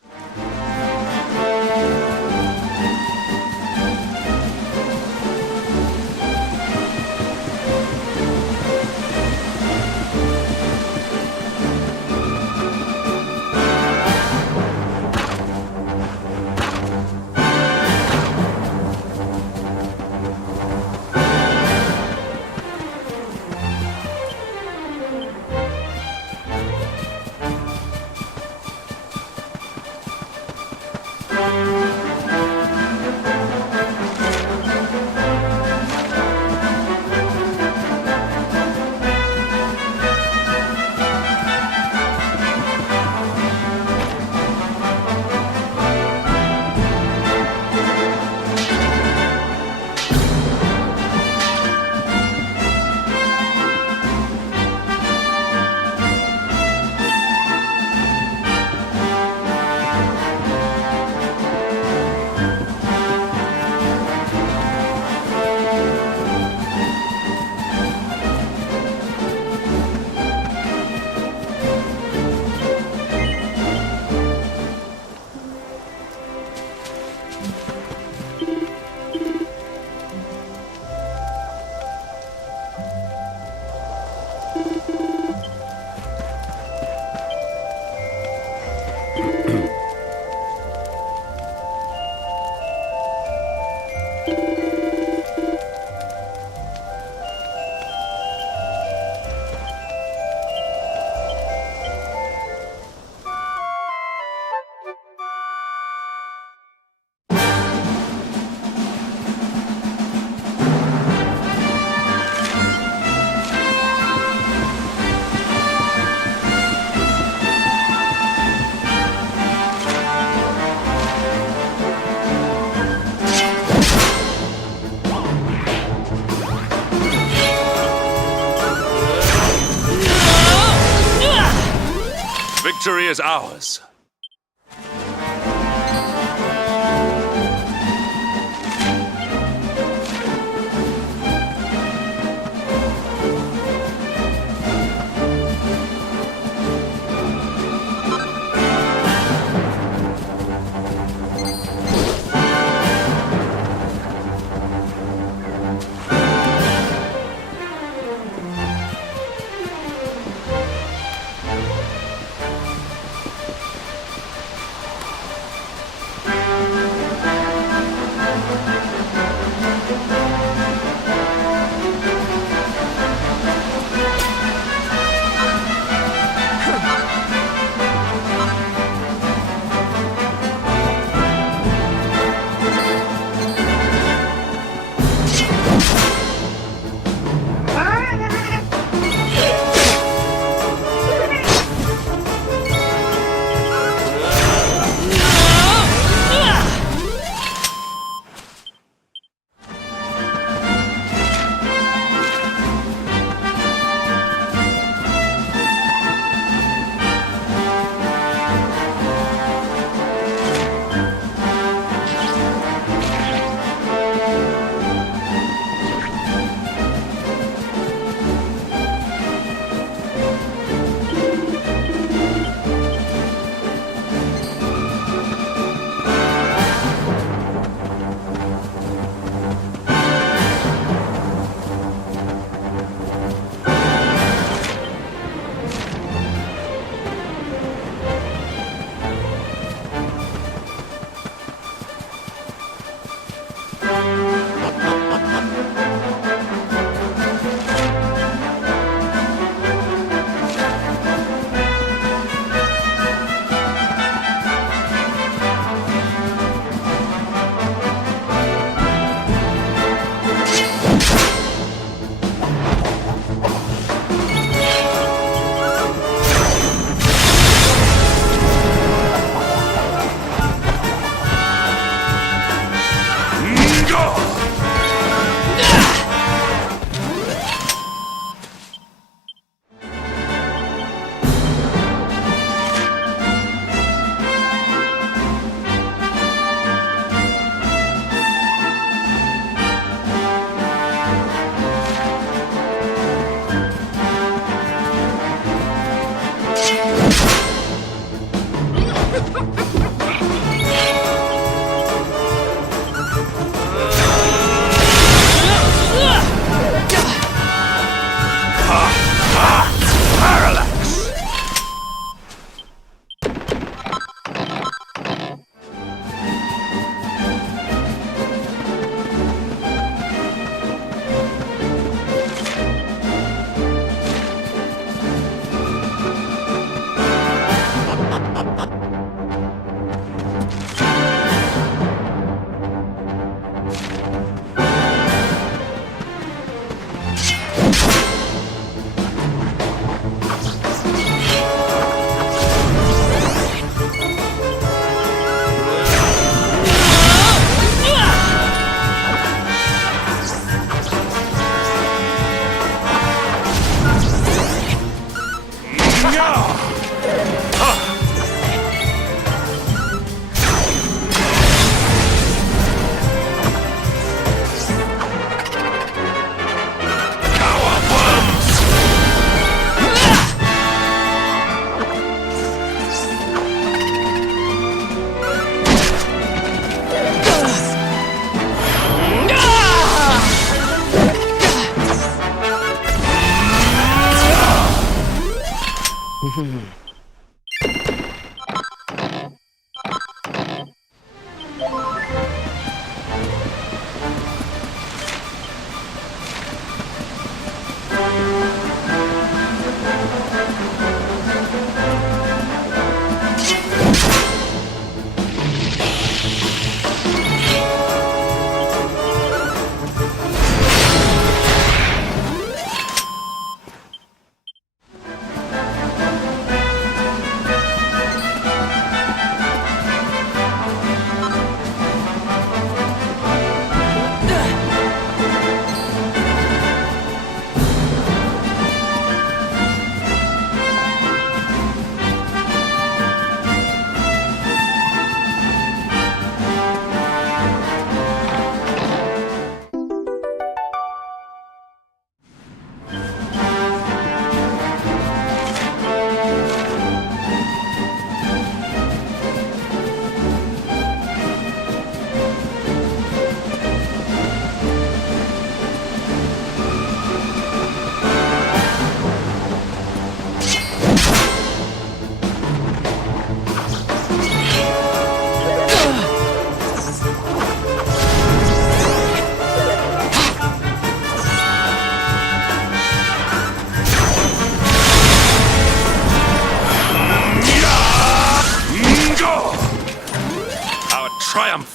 victory is ours.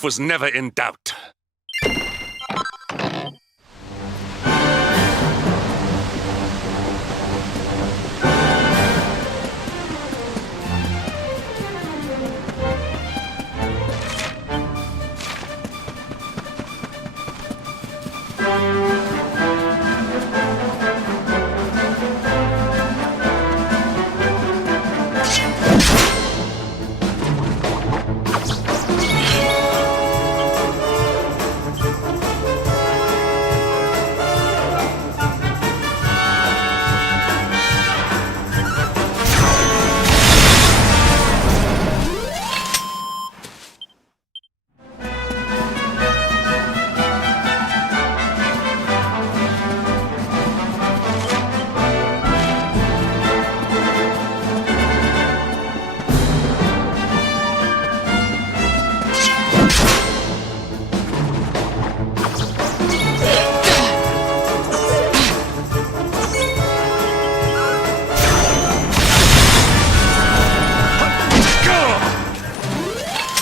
was never in doubt.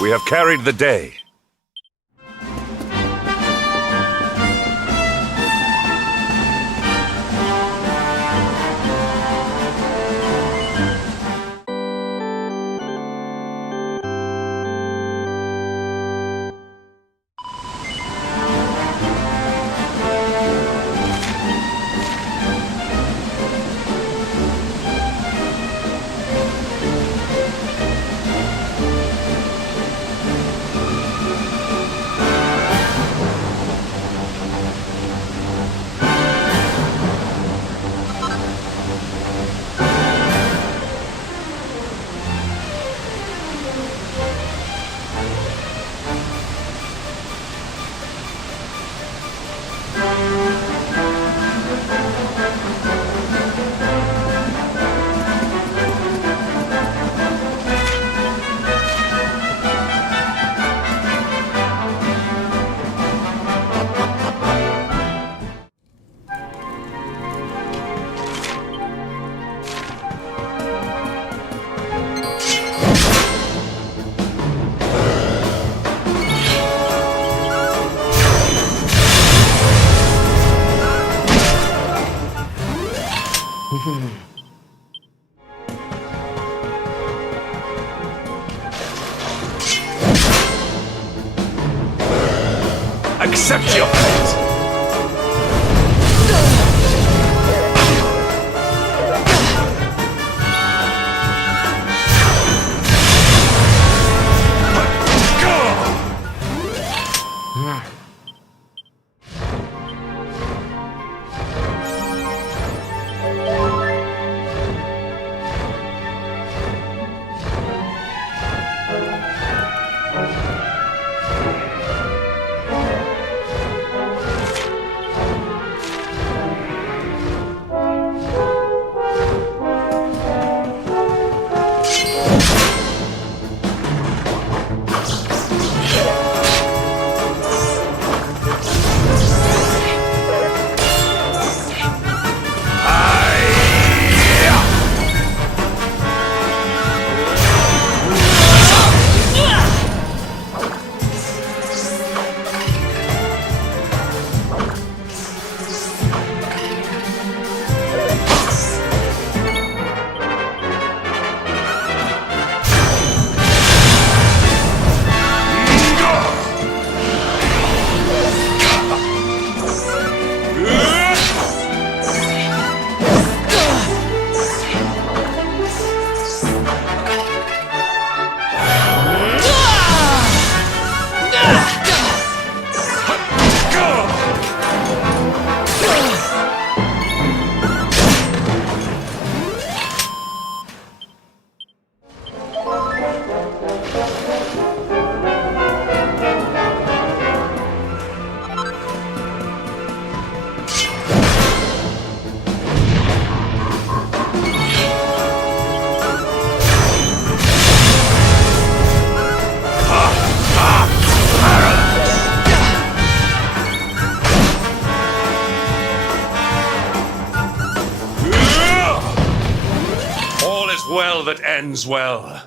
We have carried the day. Accept your fate! Well that ends well.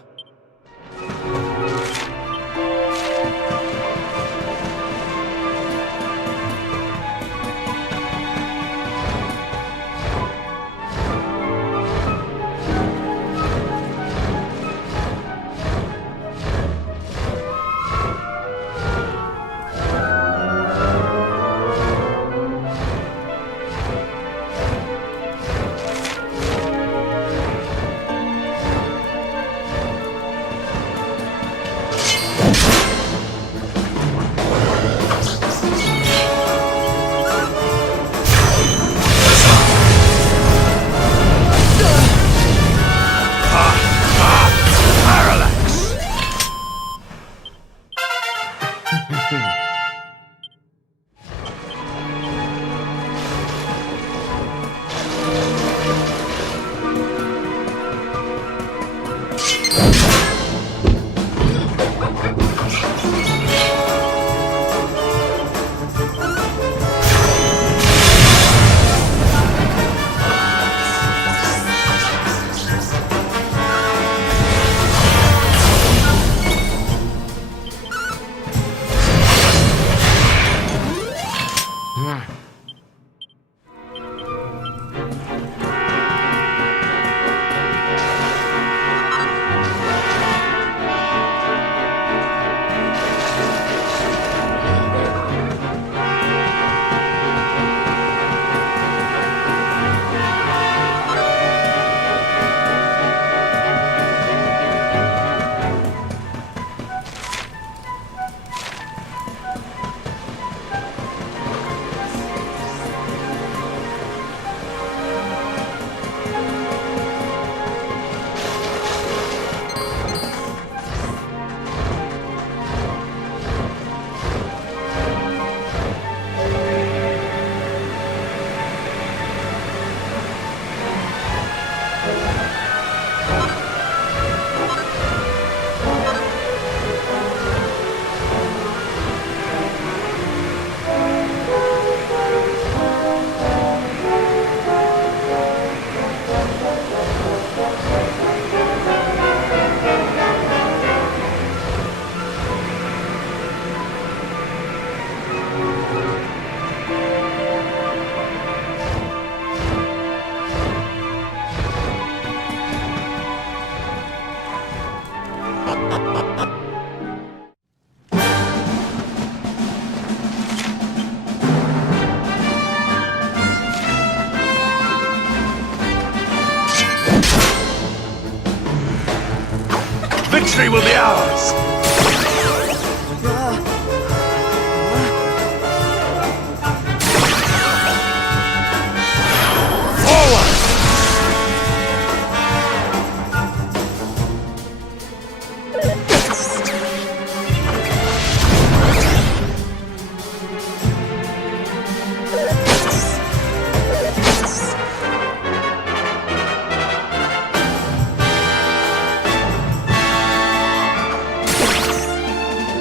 Victory will be ours!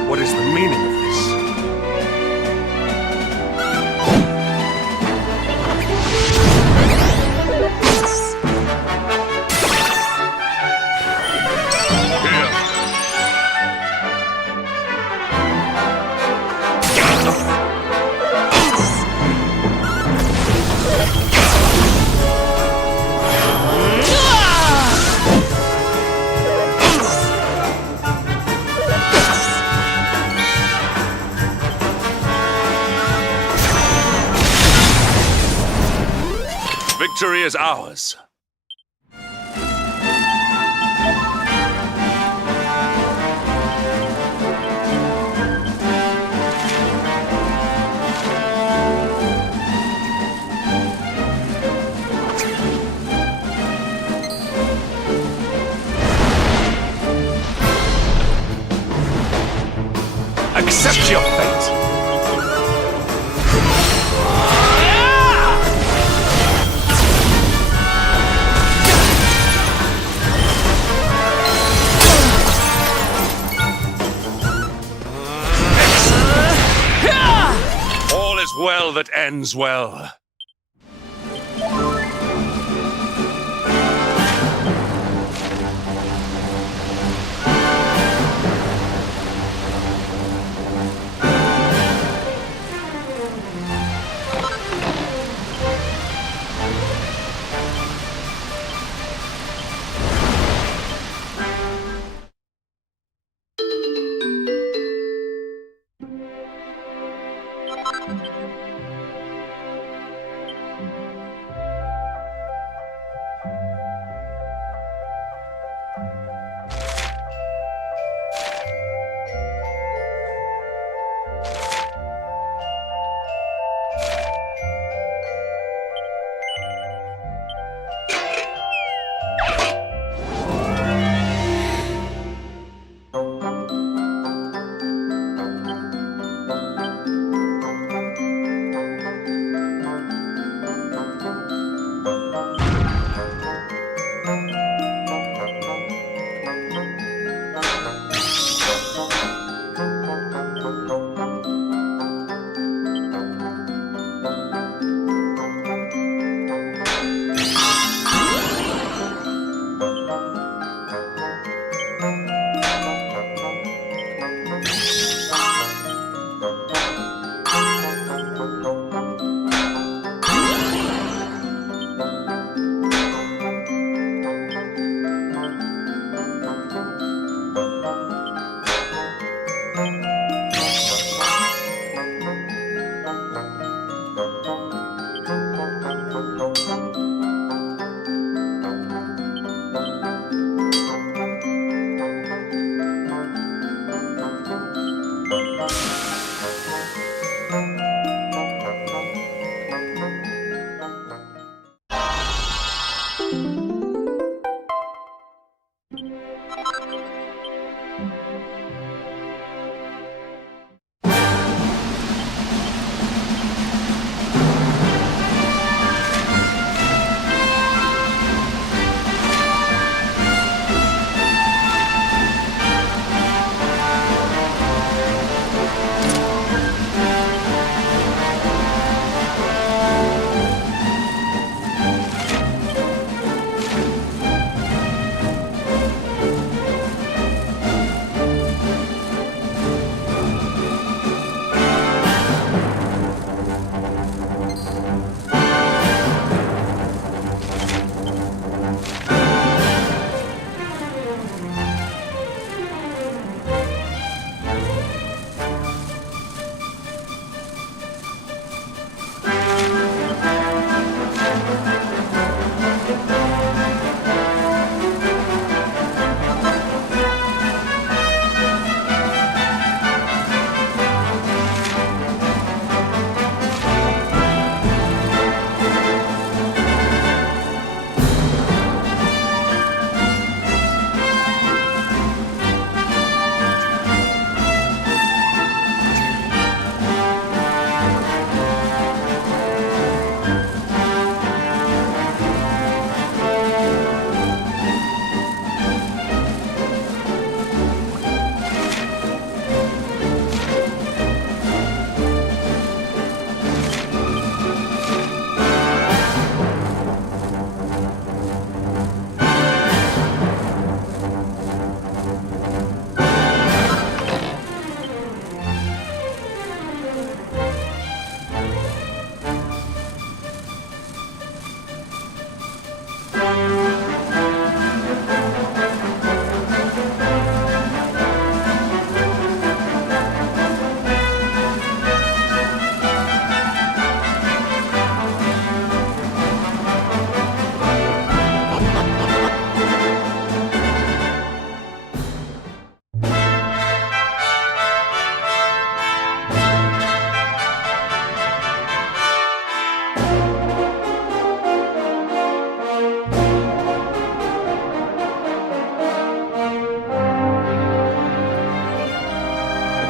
What is the meaning of this? Victory is ours. Accept your fate. All is well that ends well.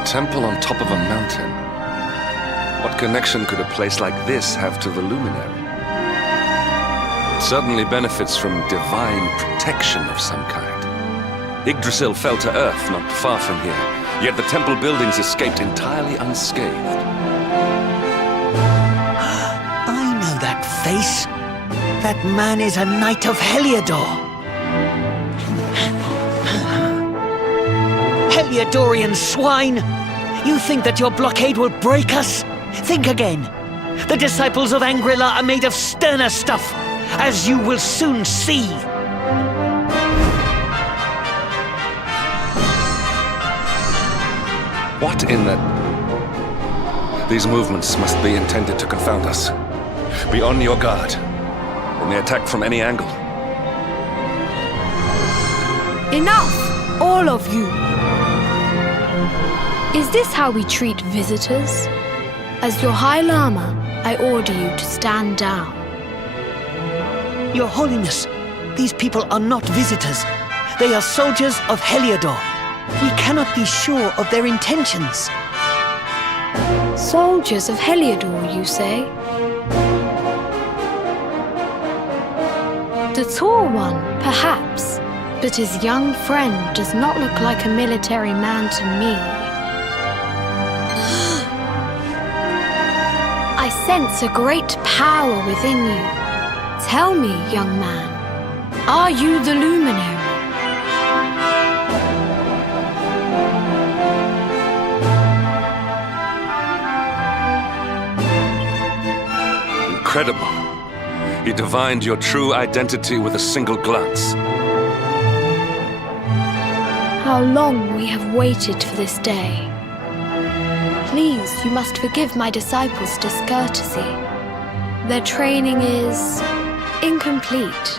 temple on top of a mountain. What connection could a place like this have to the luminary? It certainly benefits from divine protection of some kind. Yggdrasil fell to earth not far from here, yet the temple buildings escaped entirely unscathed. I know that face. That man is a knight of Heliodor. Heliodorian swine! You think that your blockade will break us? Think again. The disciples of Angri-La are made of sterner stuff, as you will soon see. What in the... These movements must be intended to confound us. Be on your guard. We may attack from any angle. Enough, all of you. Is this how we treat visitors? As your High Lama, I order you to stand down. Your Holiness, these people are not visitors. They are soldiers of Heliodor. We cannot be sure of their intentions. Soldiers of Heliodor, you say? The tall one, perhaps, but his young friend does not look like a military man to me. I sense a great power within you. Tell me, young man, are you the luminary? Incredible. He divined your true identity with a single glance. How long we have waited for this day. Please, you must forgive my disciples' discourtesy. Their training is incomplete.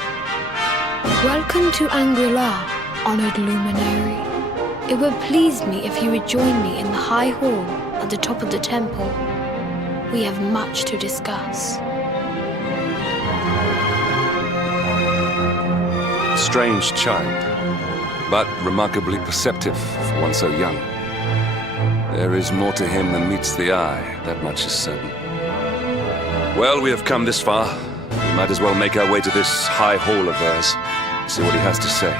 Welcome to Angri-La, honored luminary. It would please me if you would join me in the high hall at the top of the temple. We have much to discuss. Strange child, but remarkably perceptive for one so young. There is more to him than meets the eye, that much is certain. Well, we have come this far. We might as well make our way to this high hall of theirs, see what he has to say.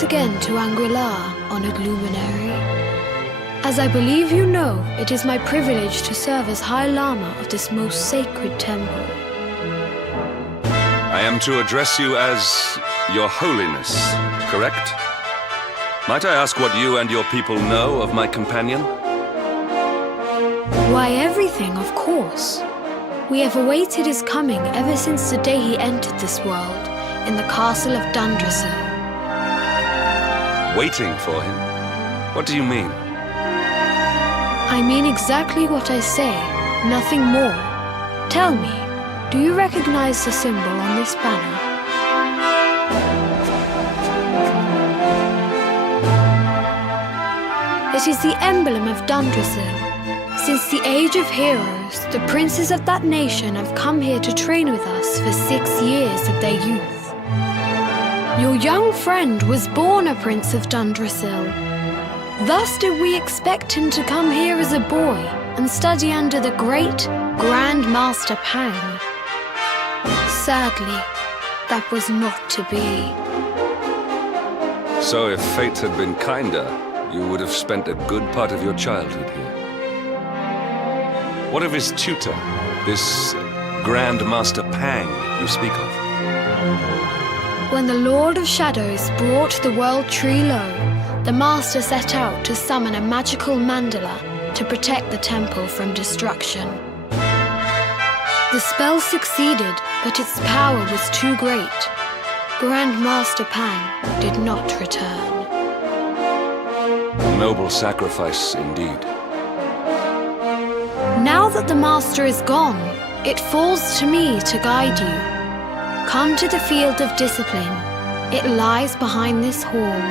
once again to Angri-La, honored luminary. As I believe you know, it is my privilege to serve as High Lama of this most sacred temple. I am to address you as Your Holiness, correct? Might I ask what you and your people know of my companion? Why, everything, of course. We have awaited his coming ever since the day he entered this world, in the castle of Dundrasil. Waiting for him? What do you mean? I mean exactly what I say, nothing more. Tell me, do you recognize the symbol on this banner? It is the emblem of Dundrasil. Since the age of heroes, the princes of that nation have come here to train with us for 6 years of their youth. Your young friend was born a prince of Dundrasil. Thus did we expect him to come here as a boy and study under the great Grand Master Pang. Sadly, that was not to be. So if fate had been kinder, you would have spent a good part of your childhood here. What of his tutor, this Grand Master Pang you speak of? When the Lord of Shadows brought the world tree low, the Master set out to summon a magical mandala to protect the temple from destruction. The spell succeeded, but its power was too great. Grand Master Pang did not return. A noble sacrifice indeed. Now that the Master is gone, it falls to me to guide you. Come to the field of discipline. It lies behind this hall.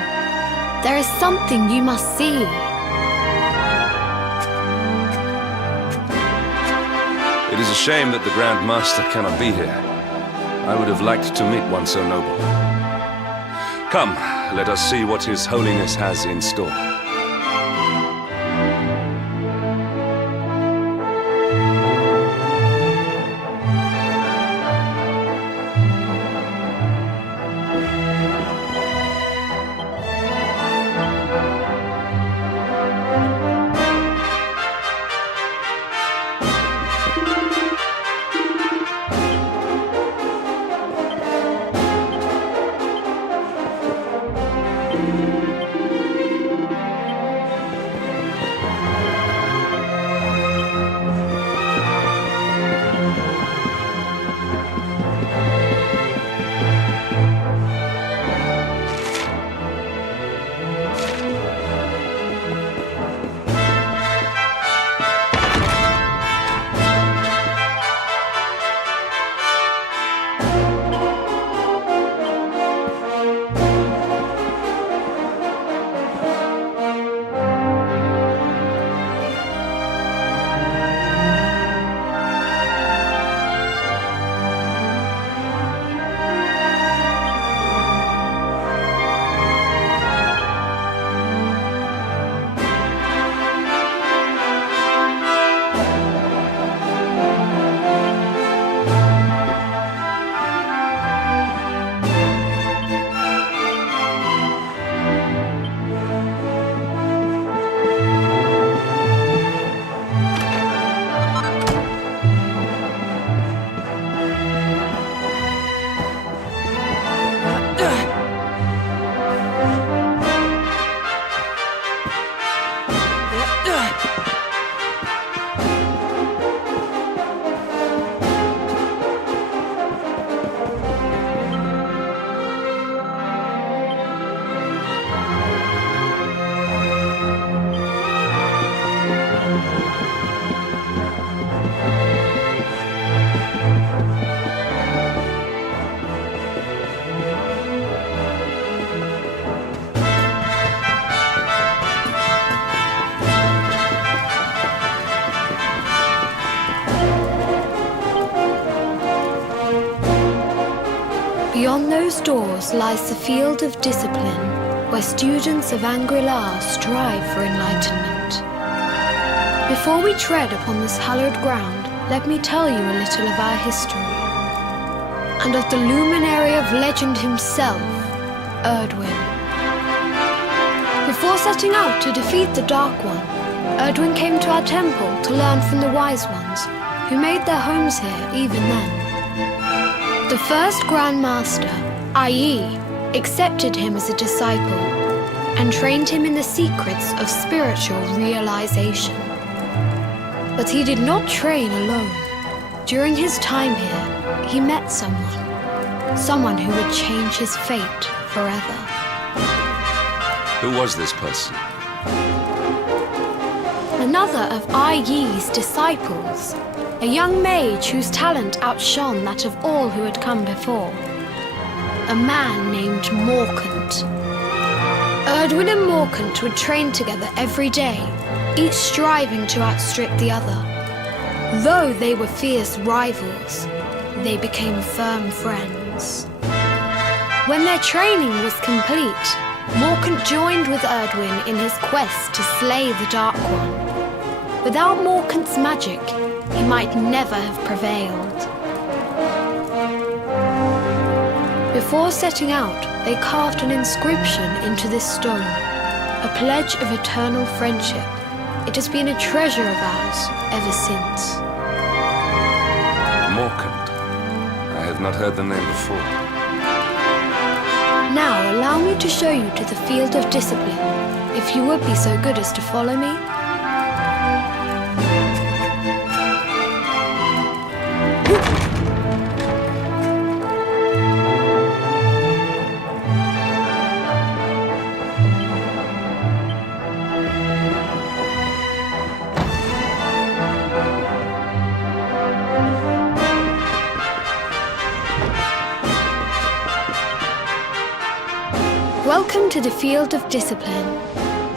There is something you must see. It is a shame that the Grand Master cannot be here. I would have liked to meet one so noble. Come, let us see what His Holiness has in store. Beyond those doors lies the field of discipline, where students of Angri-La strive for enlightenment. Before we tread upon this hallowed ground, let me tell you a little of our history, and of the luminary of legend himself, Erdwin. setting out to defeat the Dark One, Erdwin came to our temple to learn from the Wise Ones, who made their homes here even then. The first Grand Master, i.e., accepted him as a disciple and trained him in the secrets of spiritual realization. But he did not train alone. During his time here, he met someone who would change his fate forever. Who was this person? Another of Ai Yi's disciples, a young mage whose talent outshone that of all who had come before. A man named Morkant. Erdwin and Morkant would train together every day, each striving to outstrip the other. Though they were fierce rivals, they became firm friends. When their training was complete, Morkant joined with Erdwin in his quest to slay the Dark One. Without Morkant's magic, he might never have prevailed. Before setting out, they carved an inscription into this stone, a pledge of eternal friendship. It has been a treasure of ours ever since. Morkant. I have not heard the name before. Now allow me to show you to the field of discipline, if you would be so good as to follow me. Welcome to the field of discipline.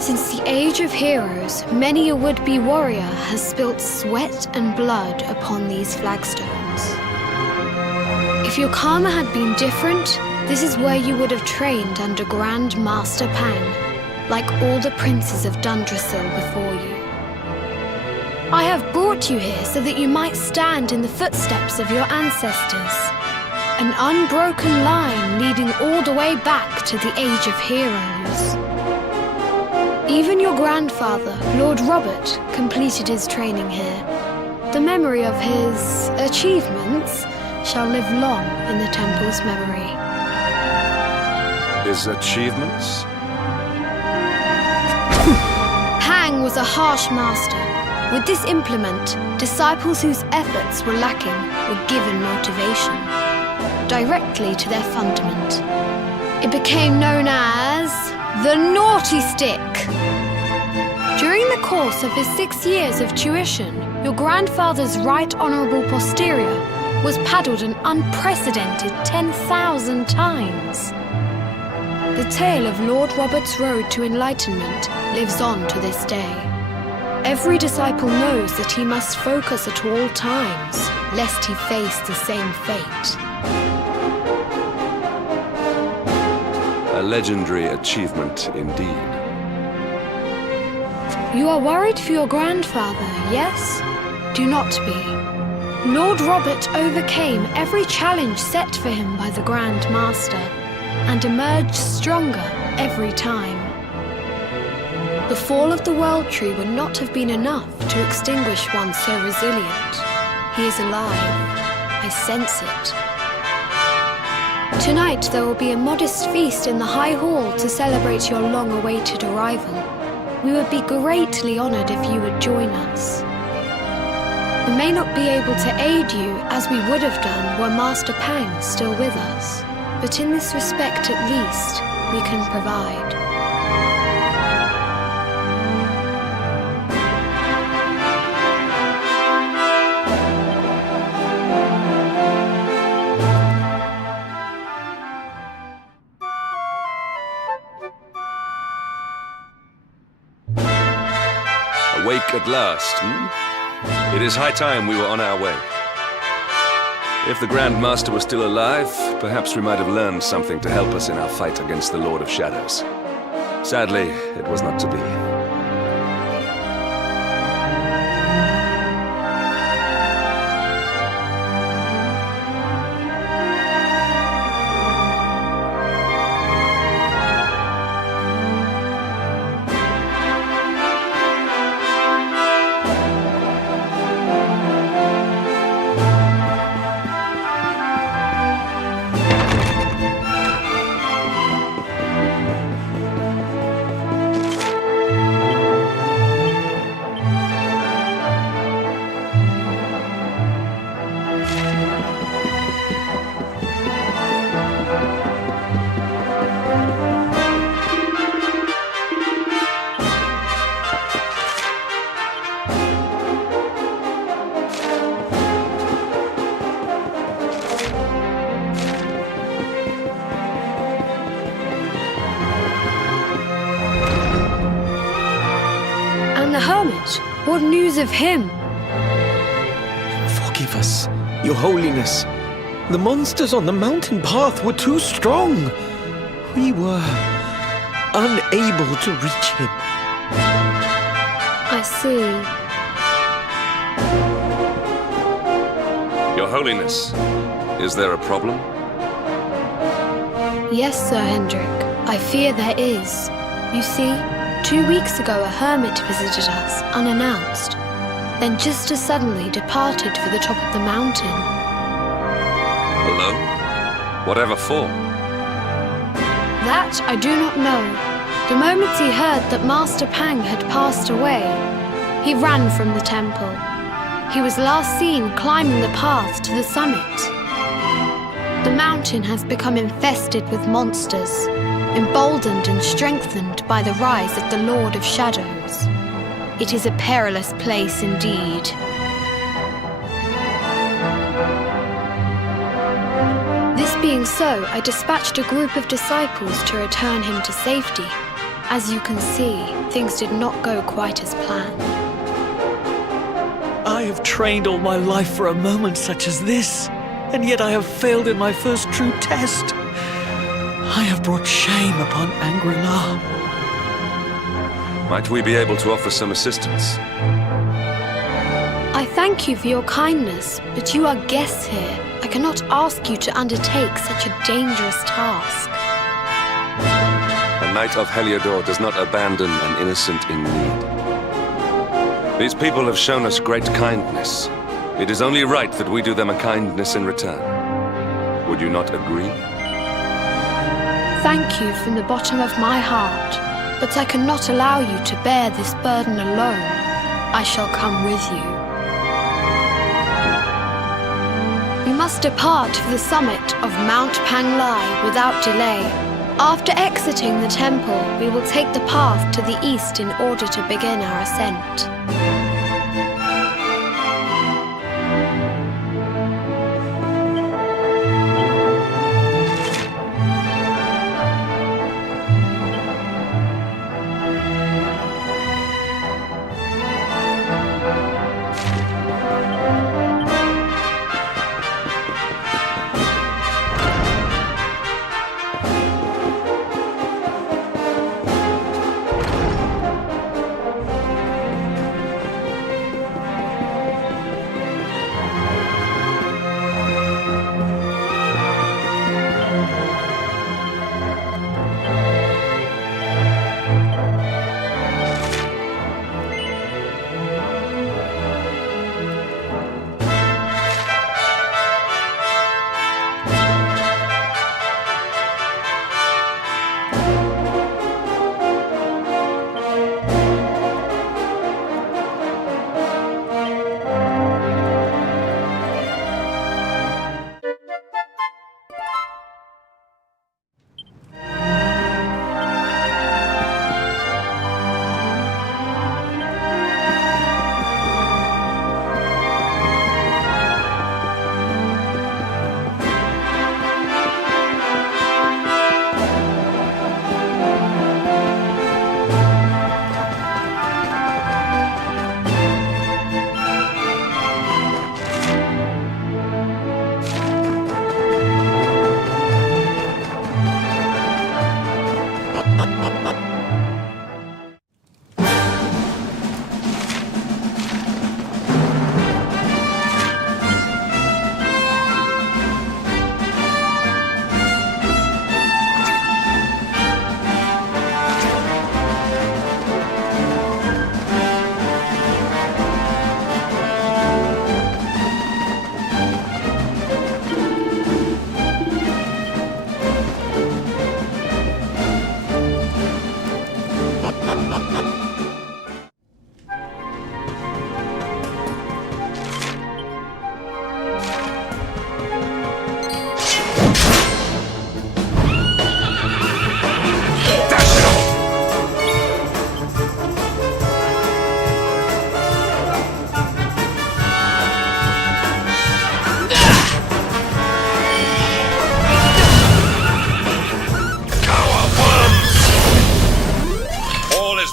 Since the age of heroes, many a would-be warrior has spilt sweat and blood upon these flagstones. If your karma had been different, this is where you would have trained under Grand Master Pang, like all the princes of Dundrasil before you. I have brought you here so that you might stand in the footsteps of your ancestors. An unbroken line leading all the way back to the Age of Heroes. Even your grandfather, Lord Robert, completed his training here. The memory of his achievements shall live long in the temple's memory. His achievements? Pang was a harsh master. With this implement, disciples whose efforts were lacking were given motivation directly to their fundament. It became known as the Naughty Stick. During the course of his 6 years of tuition, your grandfather's right honourable posterior was paddled an unprecedented 10,000 times. The tale of Lord Robert's road to enlightenment lives on to this day. Every disciple knows that he must focus at all times, lest he face the same fate. A legendary achievement indeed. You are worried for your grandfather, yes? Do not be. Lord Robert overcame every challenge set for him by the Grand Master, and emerged stronger every time. The fall of the World Tree would not have been enough to extinguish one so resilient. He is alive. I sense it. Tonight there will be a modest feast in the High Hall to celebrate your long-awaited arrival. We would be greatly honoured if you would join us. We may not be able to aid you as we would have done were Master Pang still with us, but in this respect at least, we can provide. Awake at last, It is high time we were on our way. If the Grand Master were still alive, perhaps we might have learned something to help us in our fight against the Lord of Shadows. Sadly, it was not to be. hermit? What news of him? Forgive us, Your Holiness. The monsters on the mountain path were too strong. We were unable to reach him. I see. Your Holiness, is there a problem? Yes, Sir Hendrik. I fear there is. You see, 2 weeks ago a hermit visited us, unannounced, then just as suddenly departed for the top of the mountain. Alone? Whatever for? That I do not know. The moment he heard that Master Pang had passed away, he ran from the temple. He was last seen climbing the path to the summit. The mountain has become infested with monsters, emboldened and strengthened by the rise of the Lord of Shadows. It is a perilous place indeed. This being so, I dispatched a group of disciples to return him to safety. As you can see, things did not go quite as planned. I have trained all my life for a moment such as this, and yet I have failed in my first true test. I have brought shame upon Angri-La. Might we be able to offer some assistance? I thank you for your kindness, but you are guests here. I cannot ask you to undertake such a dangerous task. A knight of Heliodor does not abandon an innocent in need. These people have shown us great kindness. It is only right that we do them a kindness in return. Would you not agree? Thank you from the bottom of my heart, but I cannot allow you to bear this burden alone. I shall come with you. We must depart for the summit of Mount Pang Lai without delay. After exiting the temple, we will take the path to the east in order to begin our ascent.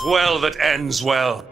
Well that ends well.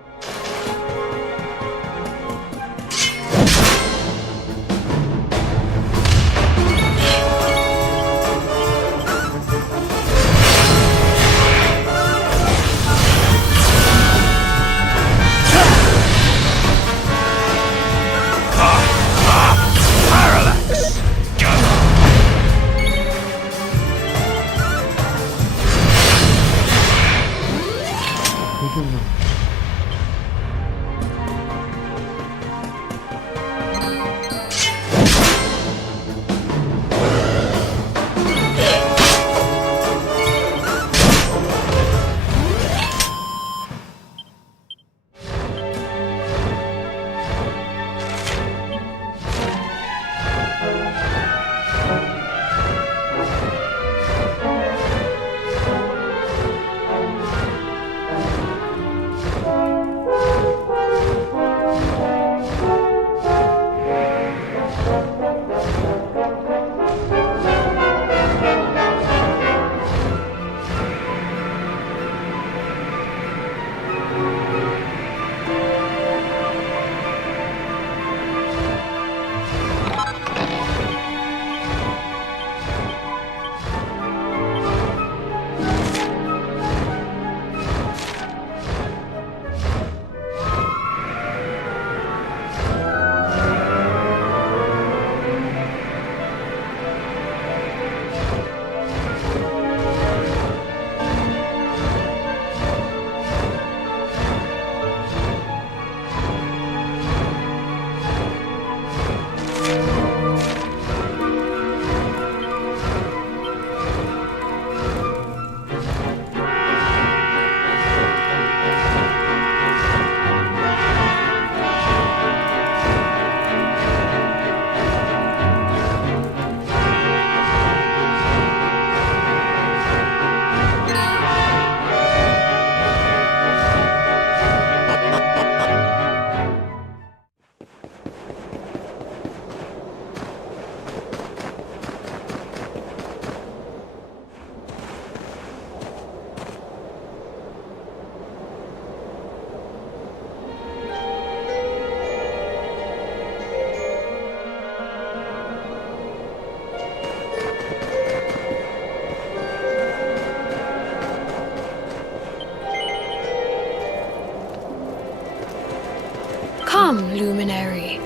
Come, Luminary.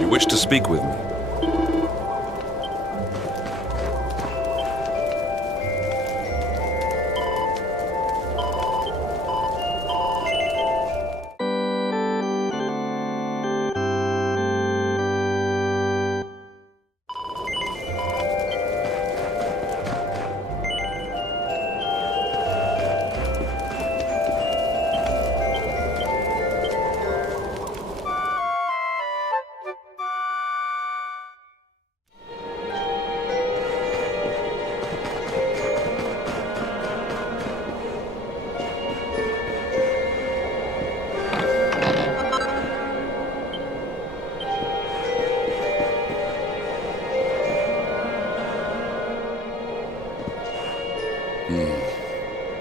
You wish to speak with me?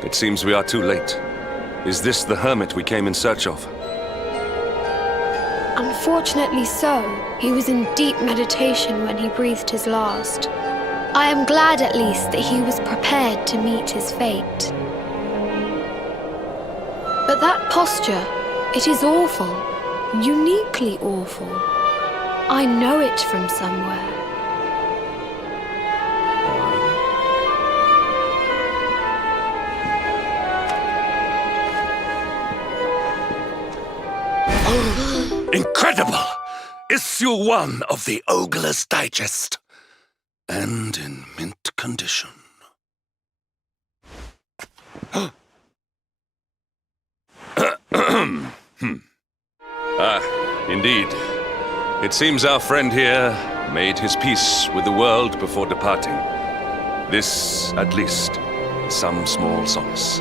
It seems we are too late. Is this the hermit we came in search of? Unfortunately so. He was in deep meditation when he breathed his last. I am glad at least that he was prepared to meet his fate. But that posture, it is awful. Uniquely awful. I know it from somewhere. Incredible! Issue 1 of the Ogre's Digest. And in mint condition. Indeed. It seems our friend here made his peace with the world before departing. This, at least, is some small solace.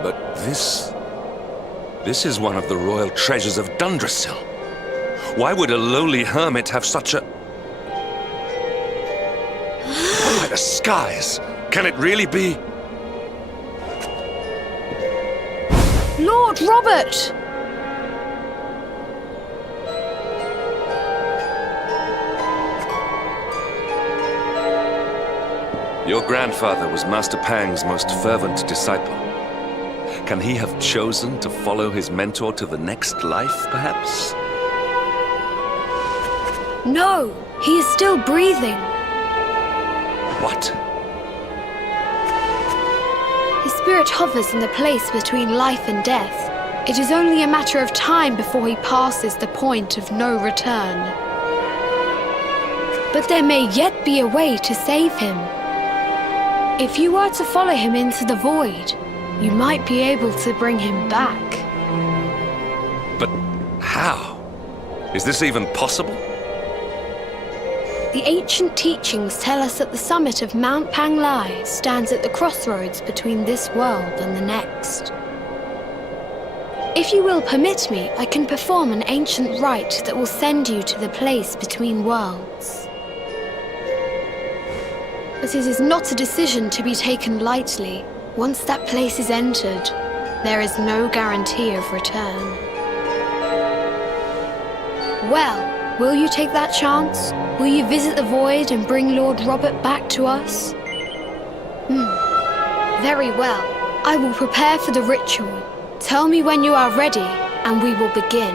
But this is one of the royal treasures of Dundrasil. Why would a lowly hermit have such a... By the skies! Can it really be? Lord Robert! Your grandfather was Master Pang's most fervent disciple. Can he have chosen to follow his mentor to the next life, perhaps? No, he is still breathing. What? His spirit hovers in the place between life and death. It is only a matter of time before he passes the point of no return. But there may yet be a way to save him. If you were to follow him into the void, you might be able to bring him back. But how? Is this even possible? The ancient teachings tell us that the summit of Mount Pang Lai stands at the crossroads between this world and the next. If you will permit me, I can perform an ancient rite that will send you to the place between worlds. But it is not a decision to be taken lightly. Once that place is entered, there is no guarantee of return. Well, will you take that chance? Will you visit the void and bring Lord Robert back to us? Very well. I will prepare for the ritual. Tell me when you are ready, and we will begin.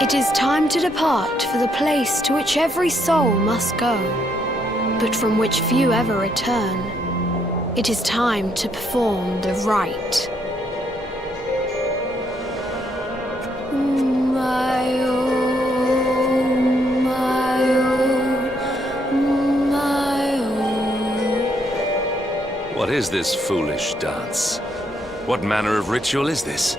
It is time to depart for the place to which every soul must go, but from which few ever return. It is time to perform the rite. What is this foolish dance? What manner of ritual is this?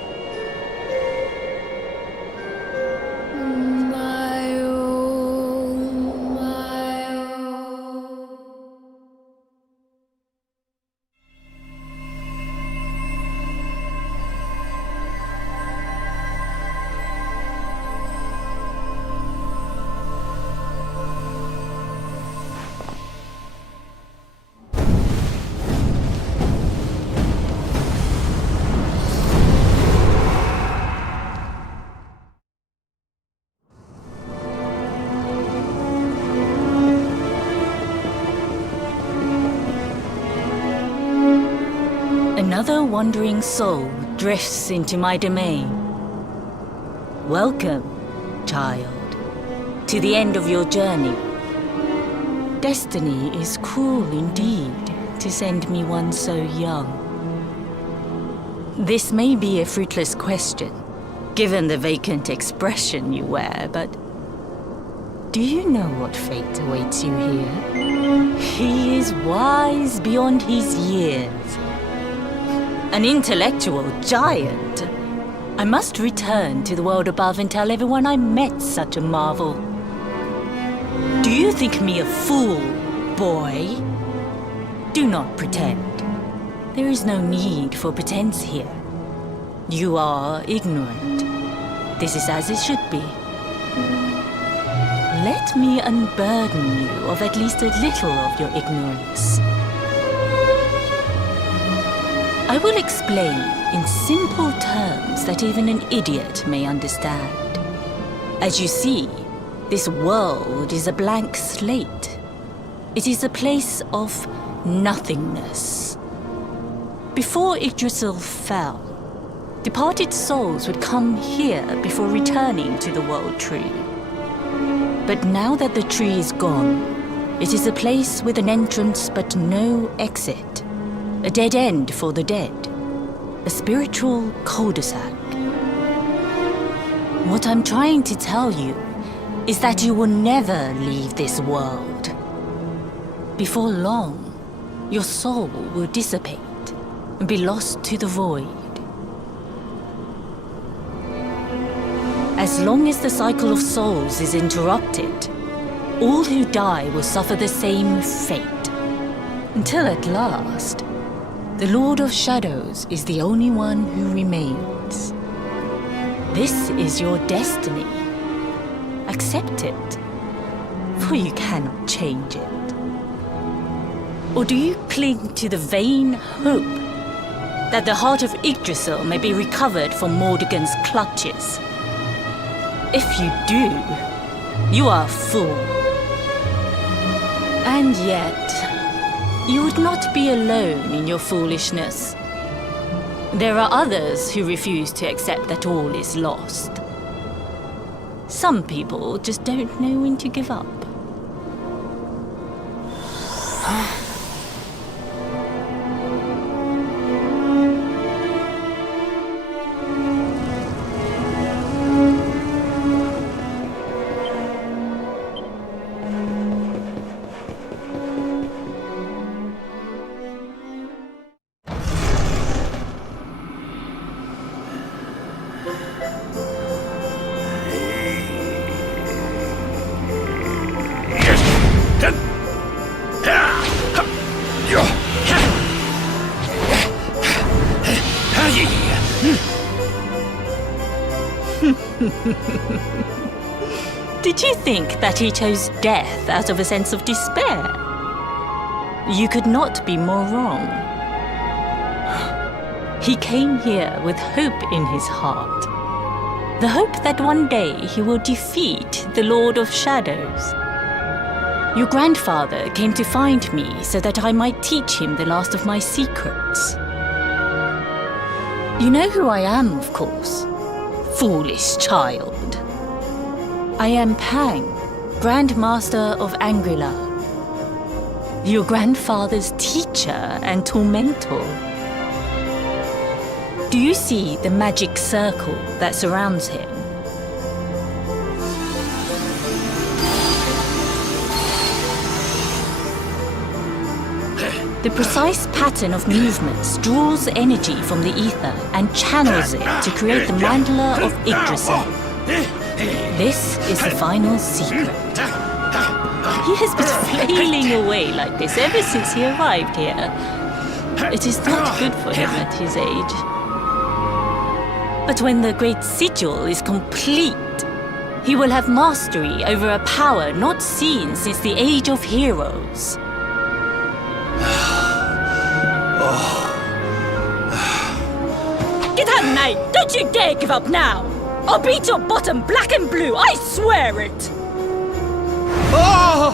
Another wandering soul drifts into my domain. Welcome, child, to the end of your journey. Destiny is cruel indeed to send me one so young. This may be a fruitless question, given the vacant expression you wear, but do you know what fate awaits you here? He is wise beyond his years. An intellectual giant. I must return to the world above and tell everyone I met such a marvel. Do you think me a fool, boy? Do not pretend. There is no need for pretense here. You are ignorant. This is as it should be. Let me unburden you of at least a little of your ignorance. I will explain in simple terms that even an idiot may understand. As you see, this world is a blank slate. It is a place of nothingness. Before Yggdrasil fell, departed souls would come here before returning to the World Tree. But now that the tree is gone, it is a place with an entrance but no exit. A dead end for the dead. A spiritual cul-de-sac. What I'm trying to tell you is that you will never leave this world. Before long, your soul will dissipate and be lost to the void. As long as the cycle of souls is interrupted, all who die will suffer the same fate. Until at last, the Lord of Shadows is the only one who remains. This is your destiny. Accept it, for you cannot change it. Or do you cling to the vain hope that the heart of Yggdrasil may be recovered from Mordegon's clutches? If you do, You are a fool. And yet, you would not be alone in your foolishness. There are others who refuse to accept that all is lost. Some people just don't know when to give up. Did you think that he chose death out of a sense of despair? You could not be more wrong. He came here with hope in his heart. The hope that one day he will defeat the Lord of Shadows. Your grandfather came to find me so that I might teach him the last of my secrets. You know who I am, of course. Foolish child. I am Pang, Grand Master of Angri-La. Your grandfather's teacher and tormentor. Do you see the magic circle that surrounds him? The precise pattern of movements draws energy from the ether and channels it to create the mandala of Yggdrasil. This is the final secret. He has been flailing away like this ever since he arrived here. It is not good for him at his age. But when the great sigil is complete, he will have mastery over a power not seen since the Age of Heroes. Get out, mate! Don't you dare give up now! I'll beat your bottom black and blue, I swear it! Oh!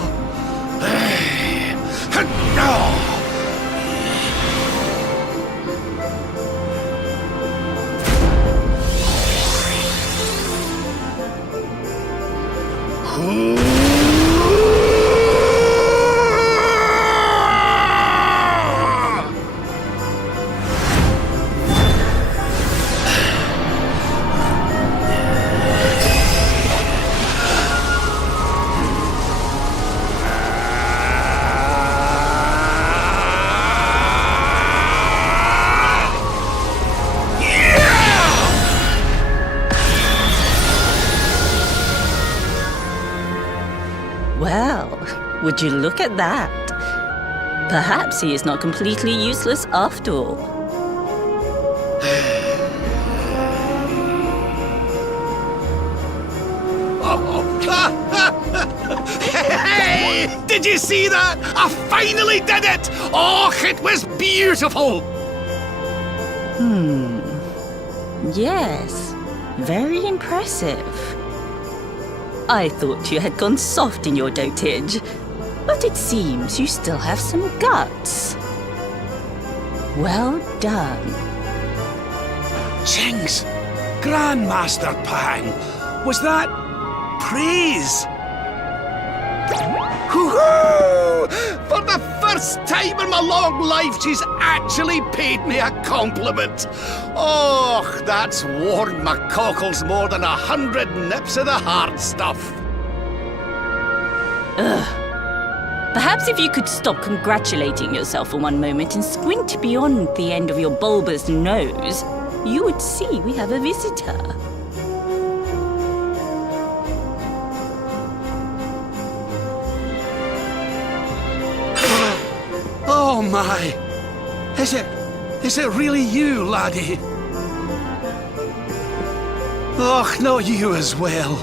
Would you look at that? Perhaps he is not completely useless after all. Hey! Did you see that? I finally did it! Oh, it was beautiful! Yes, very impressive. I thought you had gone soft in your dotage, but it seems you still have some guts. Well done. Jinx! Grandmaster Pang! Was that praise? Hoo-hoo! For the first time in my long life, she's actually paid me a compliment. Oh, that's warmed my cockles more than 100 nips of the hard stuff. Perhaps if you could stop congratulating yourself for one moment and squint beyond the end of your bulbous nose, you would see we have a visitor. Oh my! Is it really you, laddie? Och, not you as well.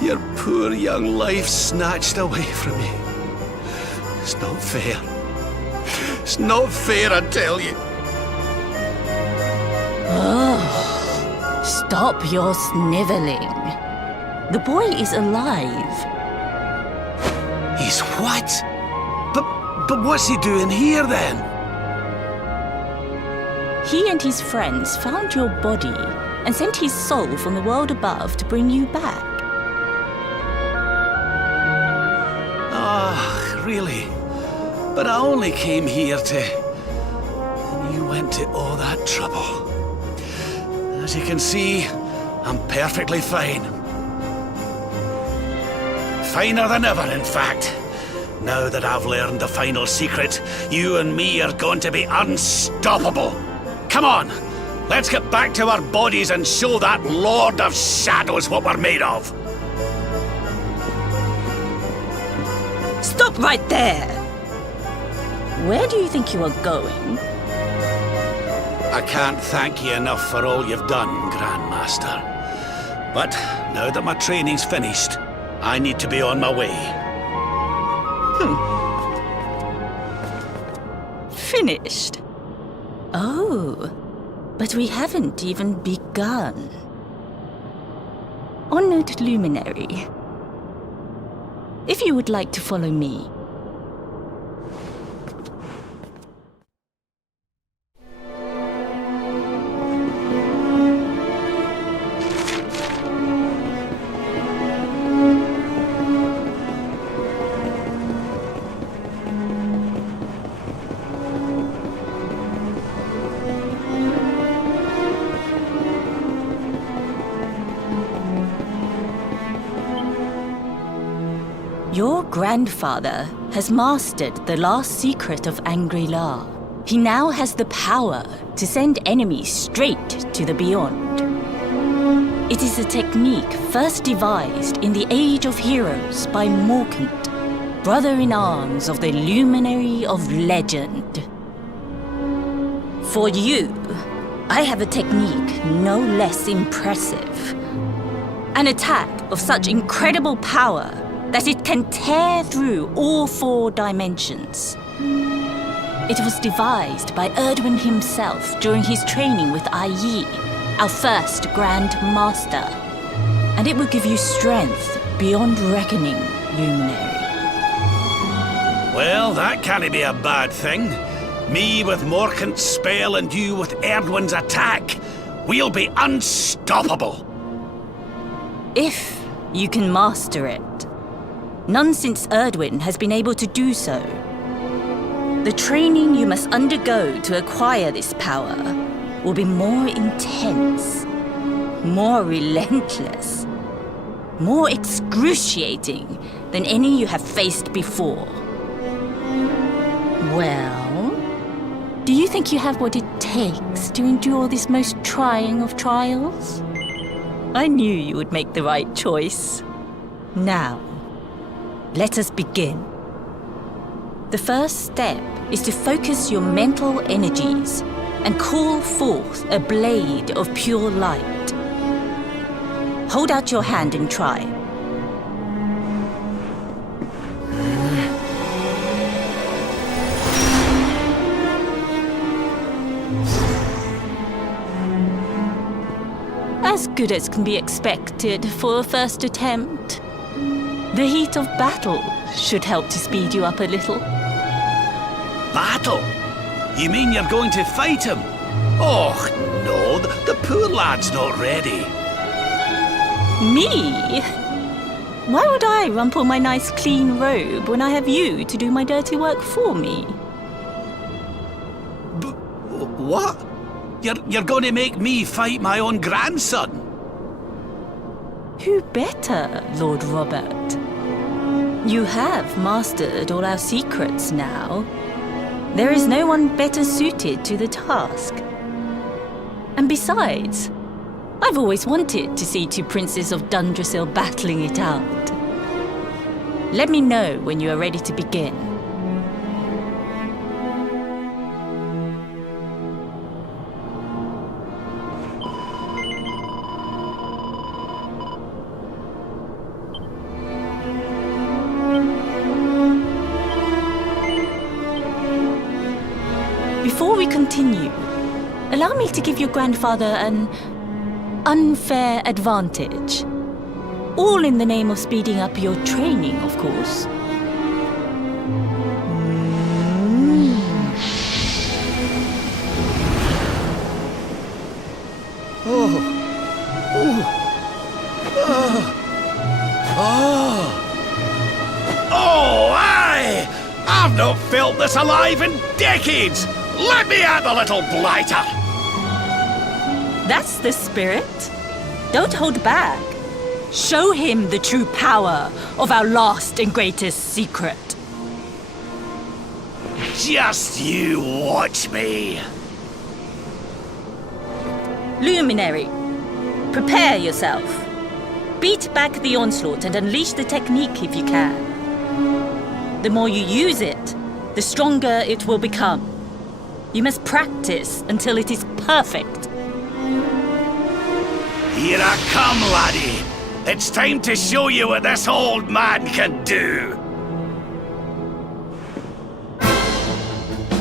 Your poor young life snatched away from you. It's not fair. It's not fair, I tell you. Oh, stop your sniveling. The boy is alive. He's what? But what's he doing here then? He and his friends found your body and sent his soul from the world above to bring you back. Ah, really? But I only came here to... You went to all that trouble. As you can see, I'm perfectly fine. Finer than ever, in fact. Now that I've learned the final secret, you and me are going to be unstoppable. Come on, let's get back to our bodies and show that Lord of Shadows what we're made of. Stop right there! Where do you think you are going? I can't thank you enough for all you've done, Grandmaster. But now that my training's finished, I need to be on my way. Finished? Oh, but we haven't even begun. Honored Luminary, if you would like to follow me. Your grandfather has mastered the last secret of Angri-La. He now has the power to send enemies straight to the beyond. It is a technique first devised in the Age of Heroes by Morkant, brother-in-arms of the Luminary of Legend. For you, I have a technique no less impressive. An attack of such incredible power that it can tear through all 4 dimensions. It was devised by Erdwin himself during his training with Yi, our first Grand Master. And it will give you strength beyond reckoning, Luminary. Well, that can't be a bad thing. Me with Morkant's spell and you with Erdwin's attack. We'll be unstoppable. If you can master it. None since Erdwin has been able to do so. The training you must undergo to acquire this power will be more intense, more relentless, more excruciating than any you have faced before. Well, do you think you have what it takes to endure this most trying of trials? I knew you would make the right choice. Now, let us begin. The first step is to focus your mental energies and call forth a blade of pure light. Hold out your hand and try. As good as can be expected for a first attempt. The heat of battle should help to speed you up a little. Battle? You mean you're going to fight him? Oh, no, the poor lad's not ready. Me? Why would I rumple my nice clean robe when I have you to do my dirty work for me? What? You're going to make me fight my own grandson? Who better, Lord Robert? You have mastered all our secrets now. There is no one better suited to the task. And besides, I've always wanted to see 2 princes of Dundrasil battling it out. Let me know when you are ready to begin. Before we continue, allow me to give your grandfather an unfair advantage. All in the name of speeding up your training, of course. Oh, aye! I've not felt this alive in decades! Let me at the little blighter! That's the spirit. Don't hold back. Show him the true power of our last and greatest secret. Just you watch me. Luminary, prepare yourself. Beat back the onslaught and unleash the technique if you can. The more you use it, the stronger it will become. You must practice until it is perfect. Here I come, laddie. It's time to show you what this old man can do.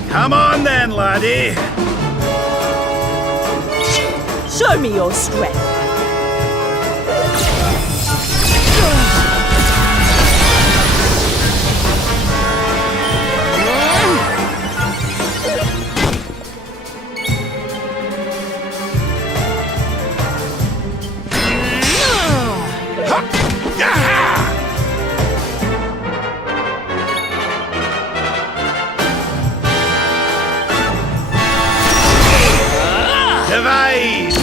Come on then, laddie. Show me your strength. Devise!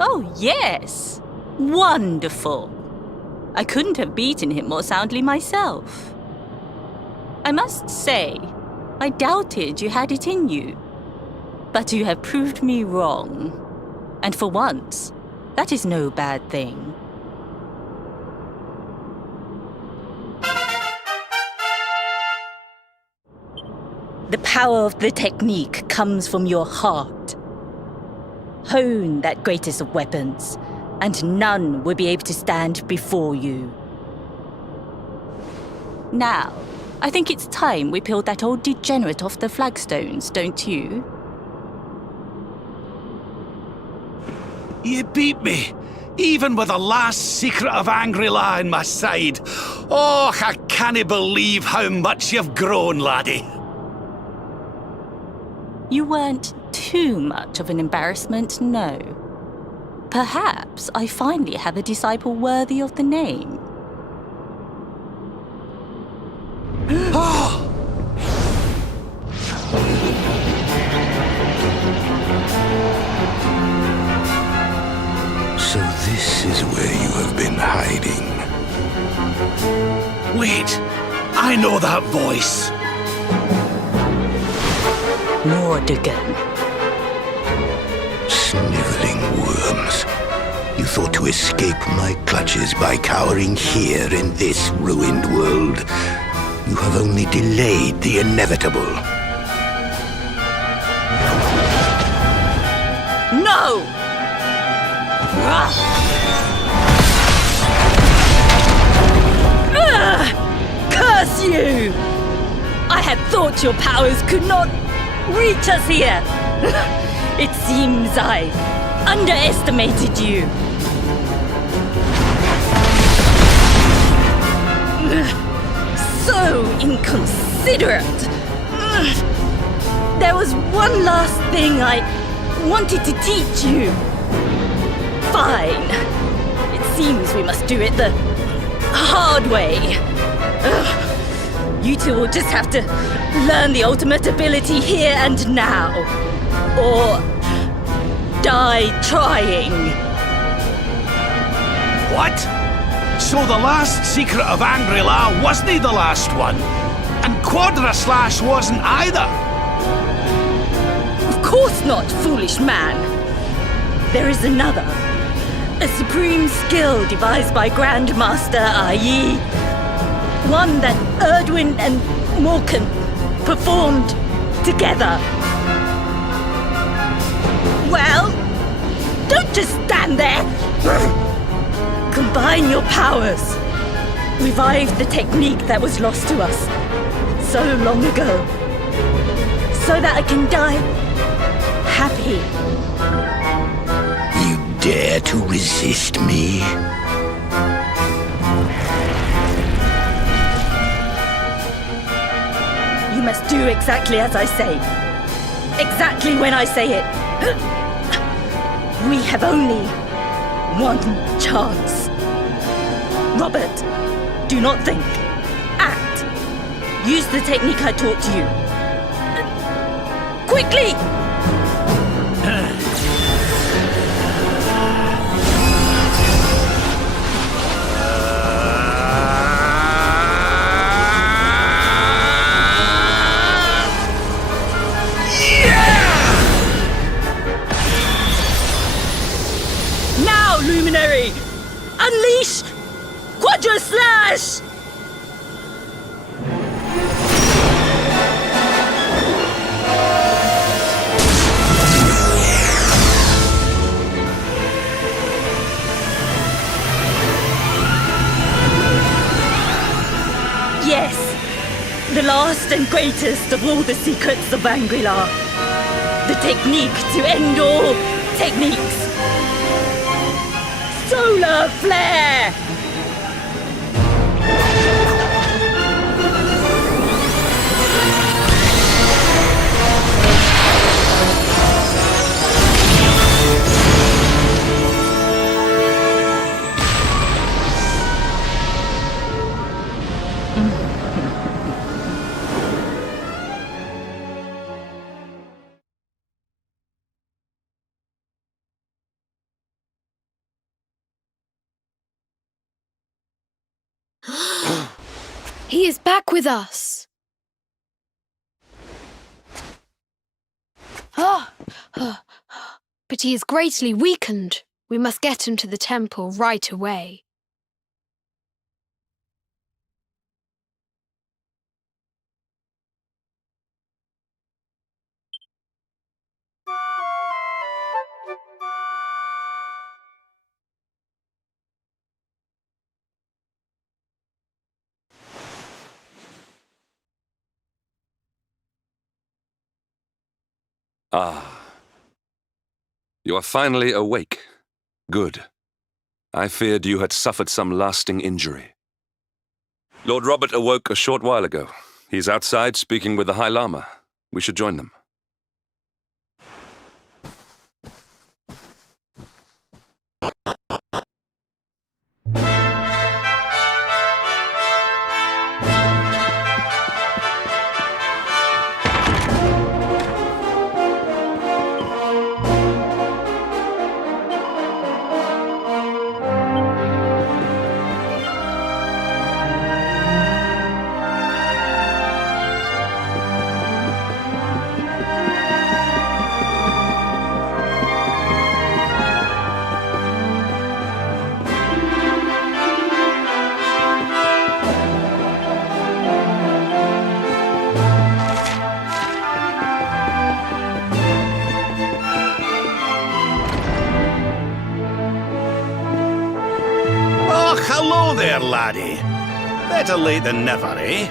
Oh, yes. Wonderful. I couldn't have beaten him more soundly myself. I must say, I doubted you had it in you. But you have proved me wrong. And for once, that is no bad thing. The power of the technique comes from your heart. Hone that greatest of weapons, and none will be able to stand before you. Now, I think it's time we peeled that old degenerate off the flagstones, don't you? You beat me, even with the last secret of Angri-La in my side. Oh, I can't believe how much you've grown, laddie. You weren't too much of an embarrassment, no. Perhaps I finally have a disciple worthy of the name. So this is where you have been hiding. Wait, I know that voice. Mordegan. Sniveling worms. You thought to escape my clutches by cowering here in this ruined world. You have only delayed the inevitable. No! Curse you! I had thought your powers could not reach us here. It seems I underestimated you. So inconsiderate. There was one last thing I wanted to teach you. Fine. It seems we must do it the hard way. You two will just have to learn the ultimate ability here and now. Or die trying. What? So the last secret of Angri-La wasn't the last one? And Quadra Slash wasn't either? Of course not, foolish man. There is another. A supreme skill devised by Grandmaster i.e. one that Erdwin and Morkan performed together. Well, don't just stand there. Combine your powers. Revive the technique that was lost to us so long ago. So that I can die happy. You dare to resist me? You must do exactly as I say. Exactly when I say it. We have only one chance. Robert, do not think. Act. Use the technique I taught you. Quickly! Now, Luminary! Unleash Quadra Slash! Yes, the last and greatest of all the secrets of Angri-La. The technique to end all techniques. Solar Flare! He is back with us. But he is greatly weakened. We must get him to the temple right away. Ah. You are finally awake. Good. I feared you had suffered some lasting injury. Lord Robert awoke a short while ago. He's outside speaking with the High Lama. We should join them. Hello there, laddie. Better late than never, eh?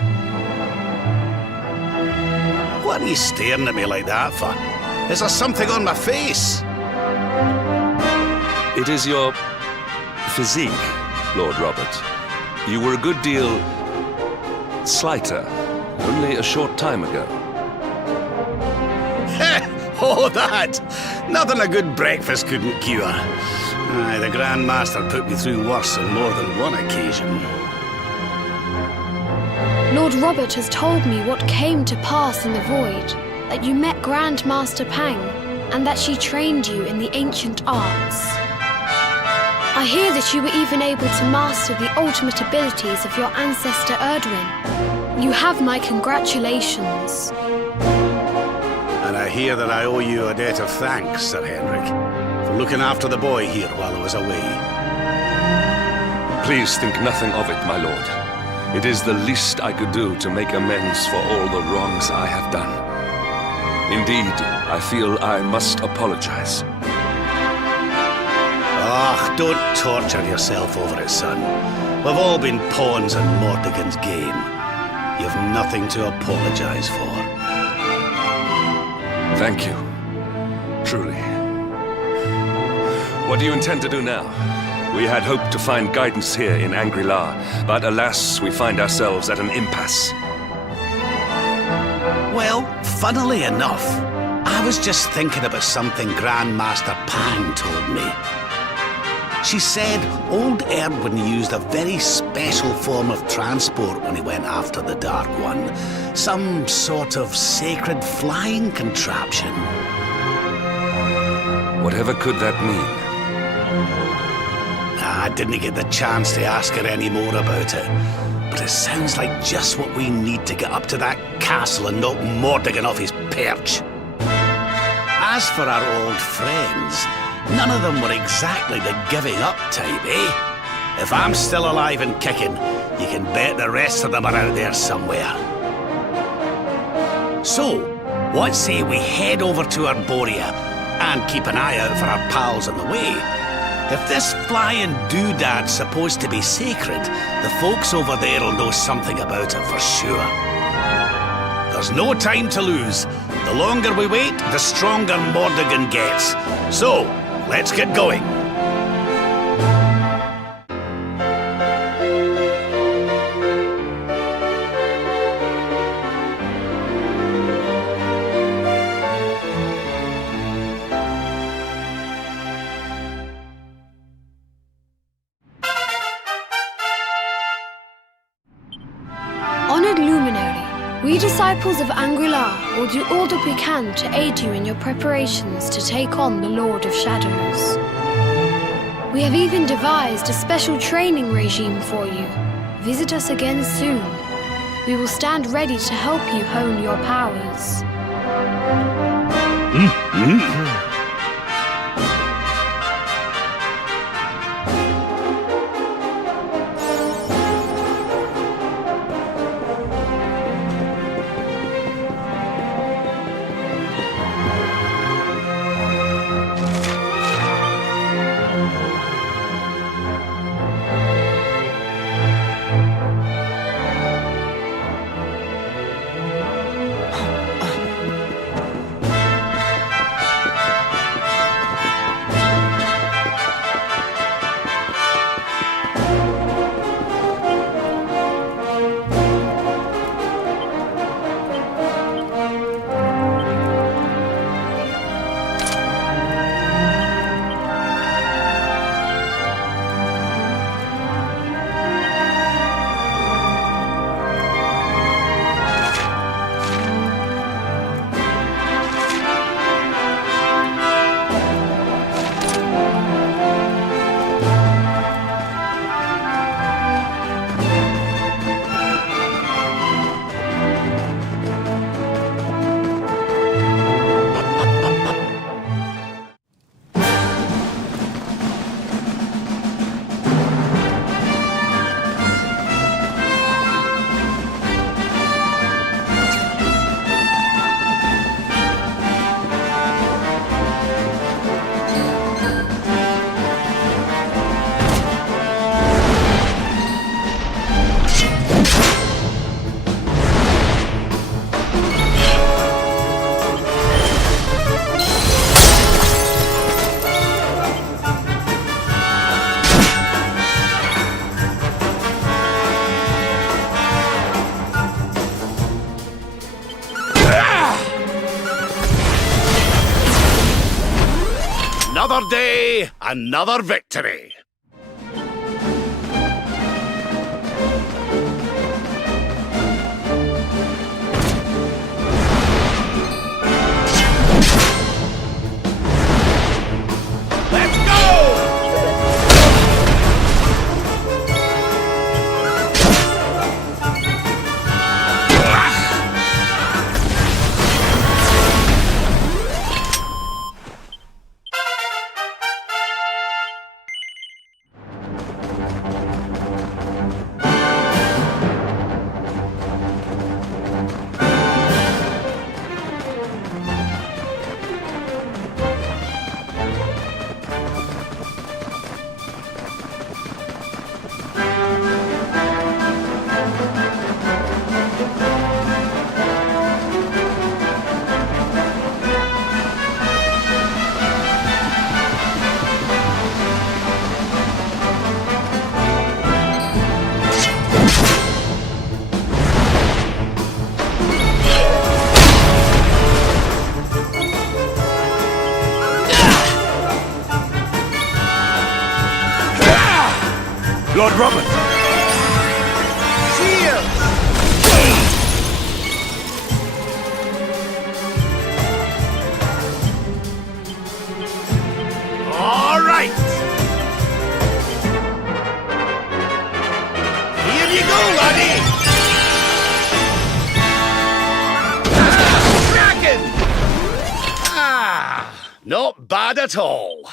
What are you staring at me like that for? Is there something on my face? It is your physique, Lord Robert. You were a good deal slighter only a short time ago. Oh, that! Nothing a good breakfast couldn't cure. Aye, the Grand Master put me through worse on more than one occasion. Lord Robert has told me what came to pass in the void, that you met Grand Master Pang, and that she trained you in the ancient arts. I hear that you were even able to master the ultimate abilities of your ancestor Erdwin. You have my congratulations. And I hear that I owe you a debt of thanks, Sir Henrik, for looking after the boy here while I was away. Please think nothing of it, my lord. It is the least I could do to make amends for all the wrongs I have done. Indeed, I feel I must apologize. Ah, don't torture yourself over it, son. We've all been pawns in Mordegon's game. You've nothing to apologize for. Thank you. Truly. What do you intend to do now? We had hoped to find guidance here in Angri-La, but alas, we find ourselves at an impasse. Well, funnily enough, I was just thinking about something Grandmaster Pang told me. She said old Erdwin used a very special form of transport when he went after the Dark One. Some sort of sacred flying contraption. Whatever could that mean? I didn't get the chance to ask her any more about it. But it sounds like just what we need to get up to that castle and knock Mordegon off his perch. As for our old friends, none of them were exactly the giving up type, eh? If I'm still alive and kicking, you can bet the rest of them are out there somewhere. So, what say we head over to Arborea and keep an eye out for our pals on the way? If this flying doodad's supposed to be sacred, the folks over there will know something about it for sure. There's no time to lose. The longer we wait, the stronger Mordegon gets. So, let's get going. Honored Luminary, we disciples of Angri-La will do all that we can to aid you in your preparations to take on the Lord of Shadows. We have even devised a special training regime for you. Visit us again soon. We will stand ready to help you hone your powers. Another day, another victory. Let's go! Lord Robert! All right! Here you go, laddie! Dragon! Not bad at all.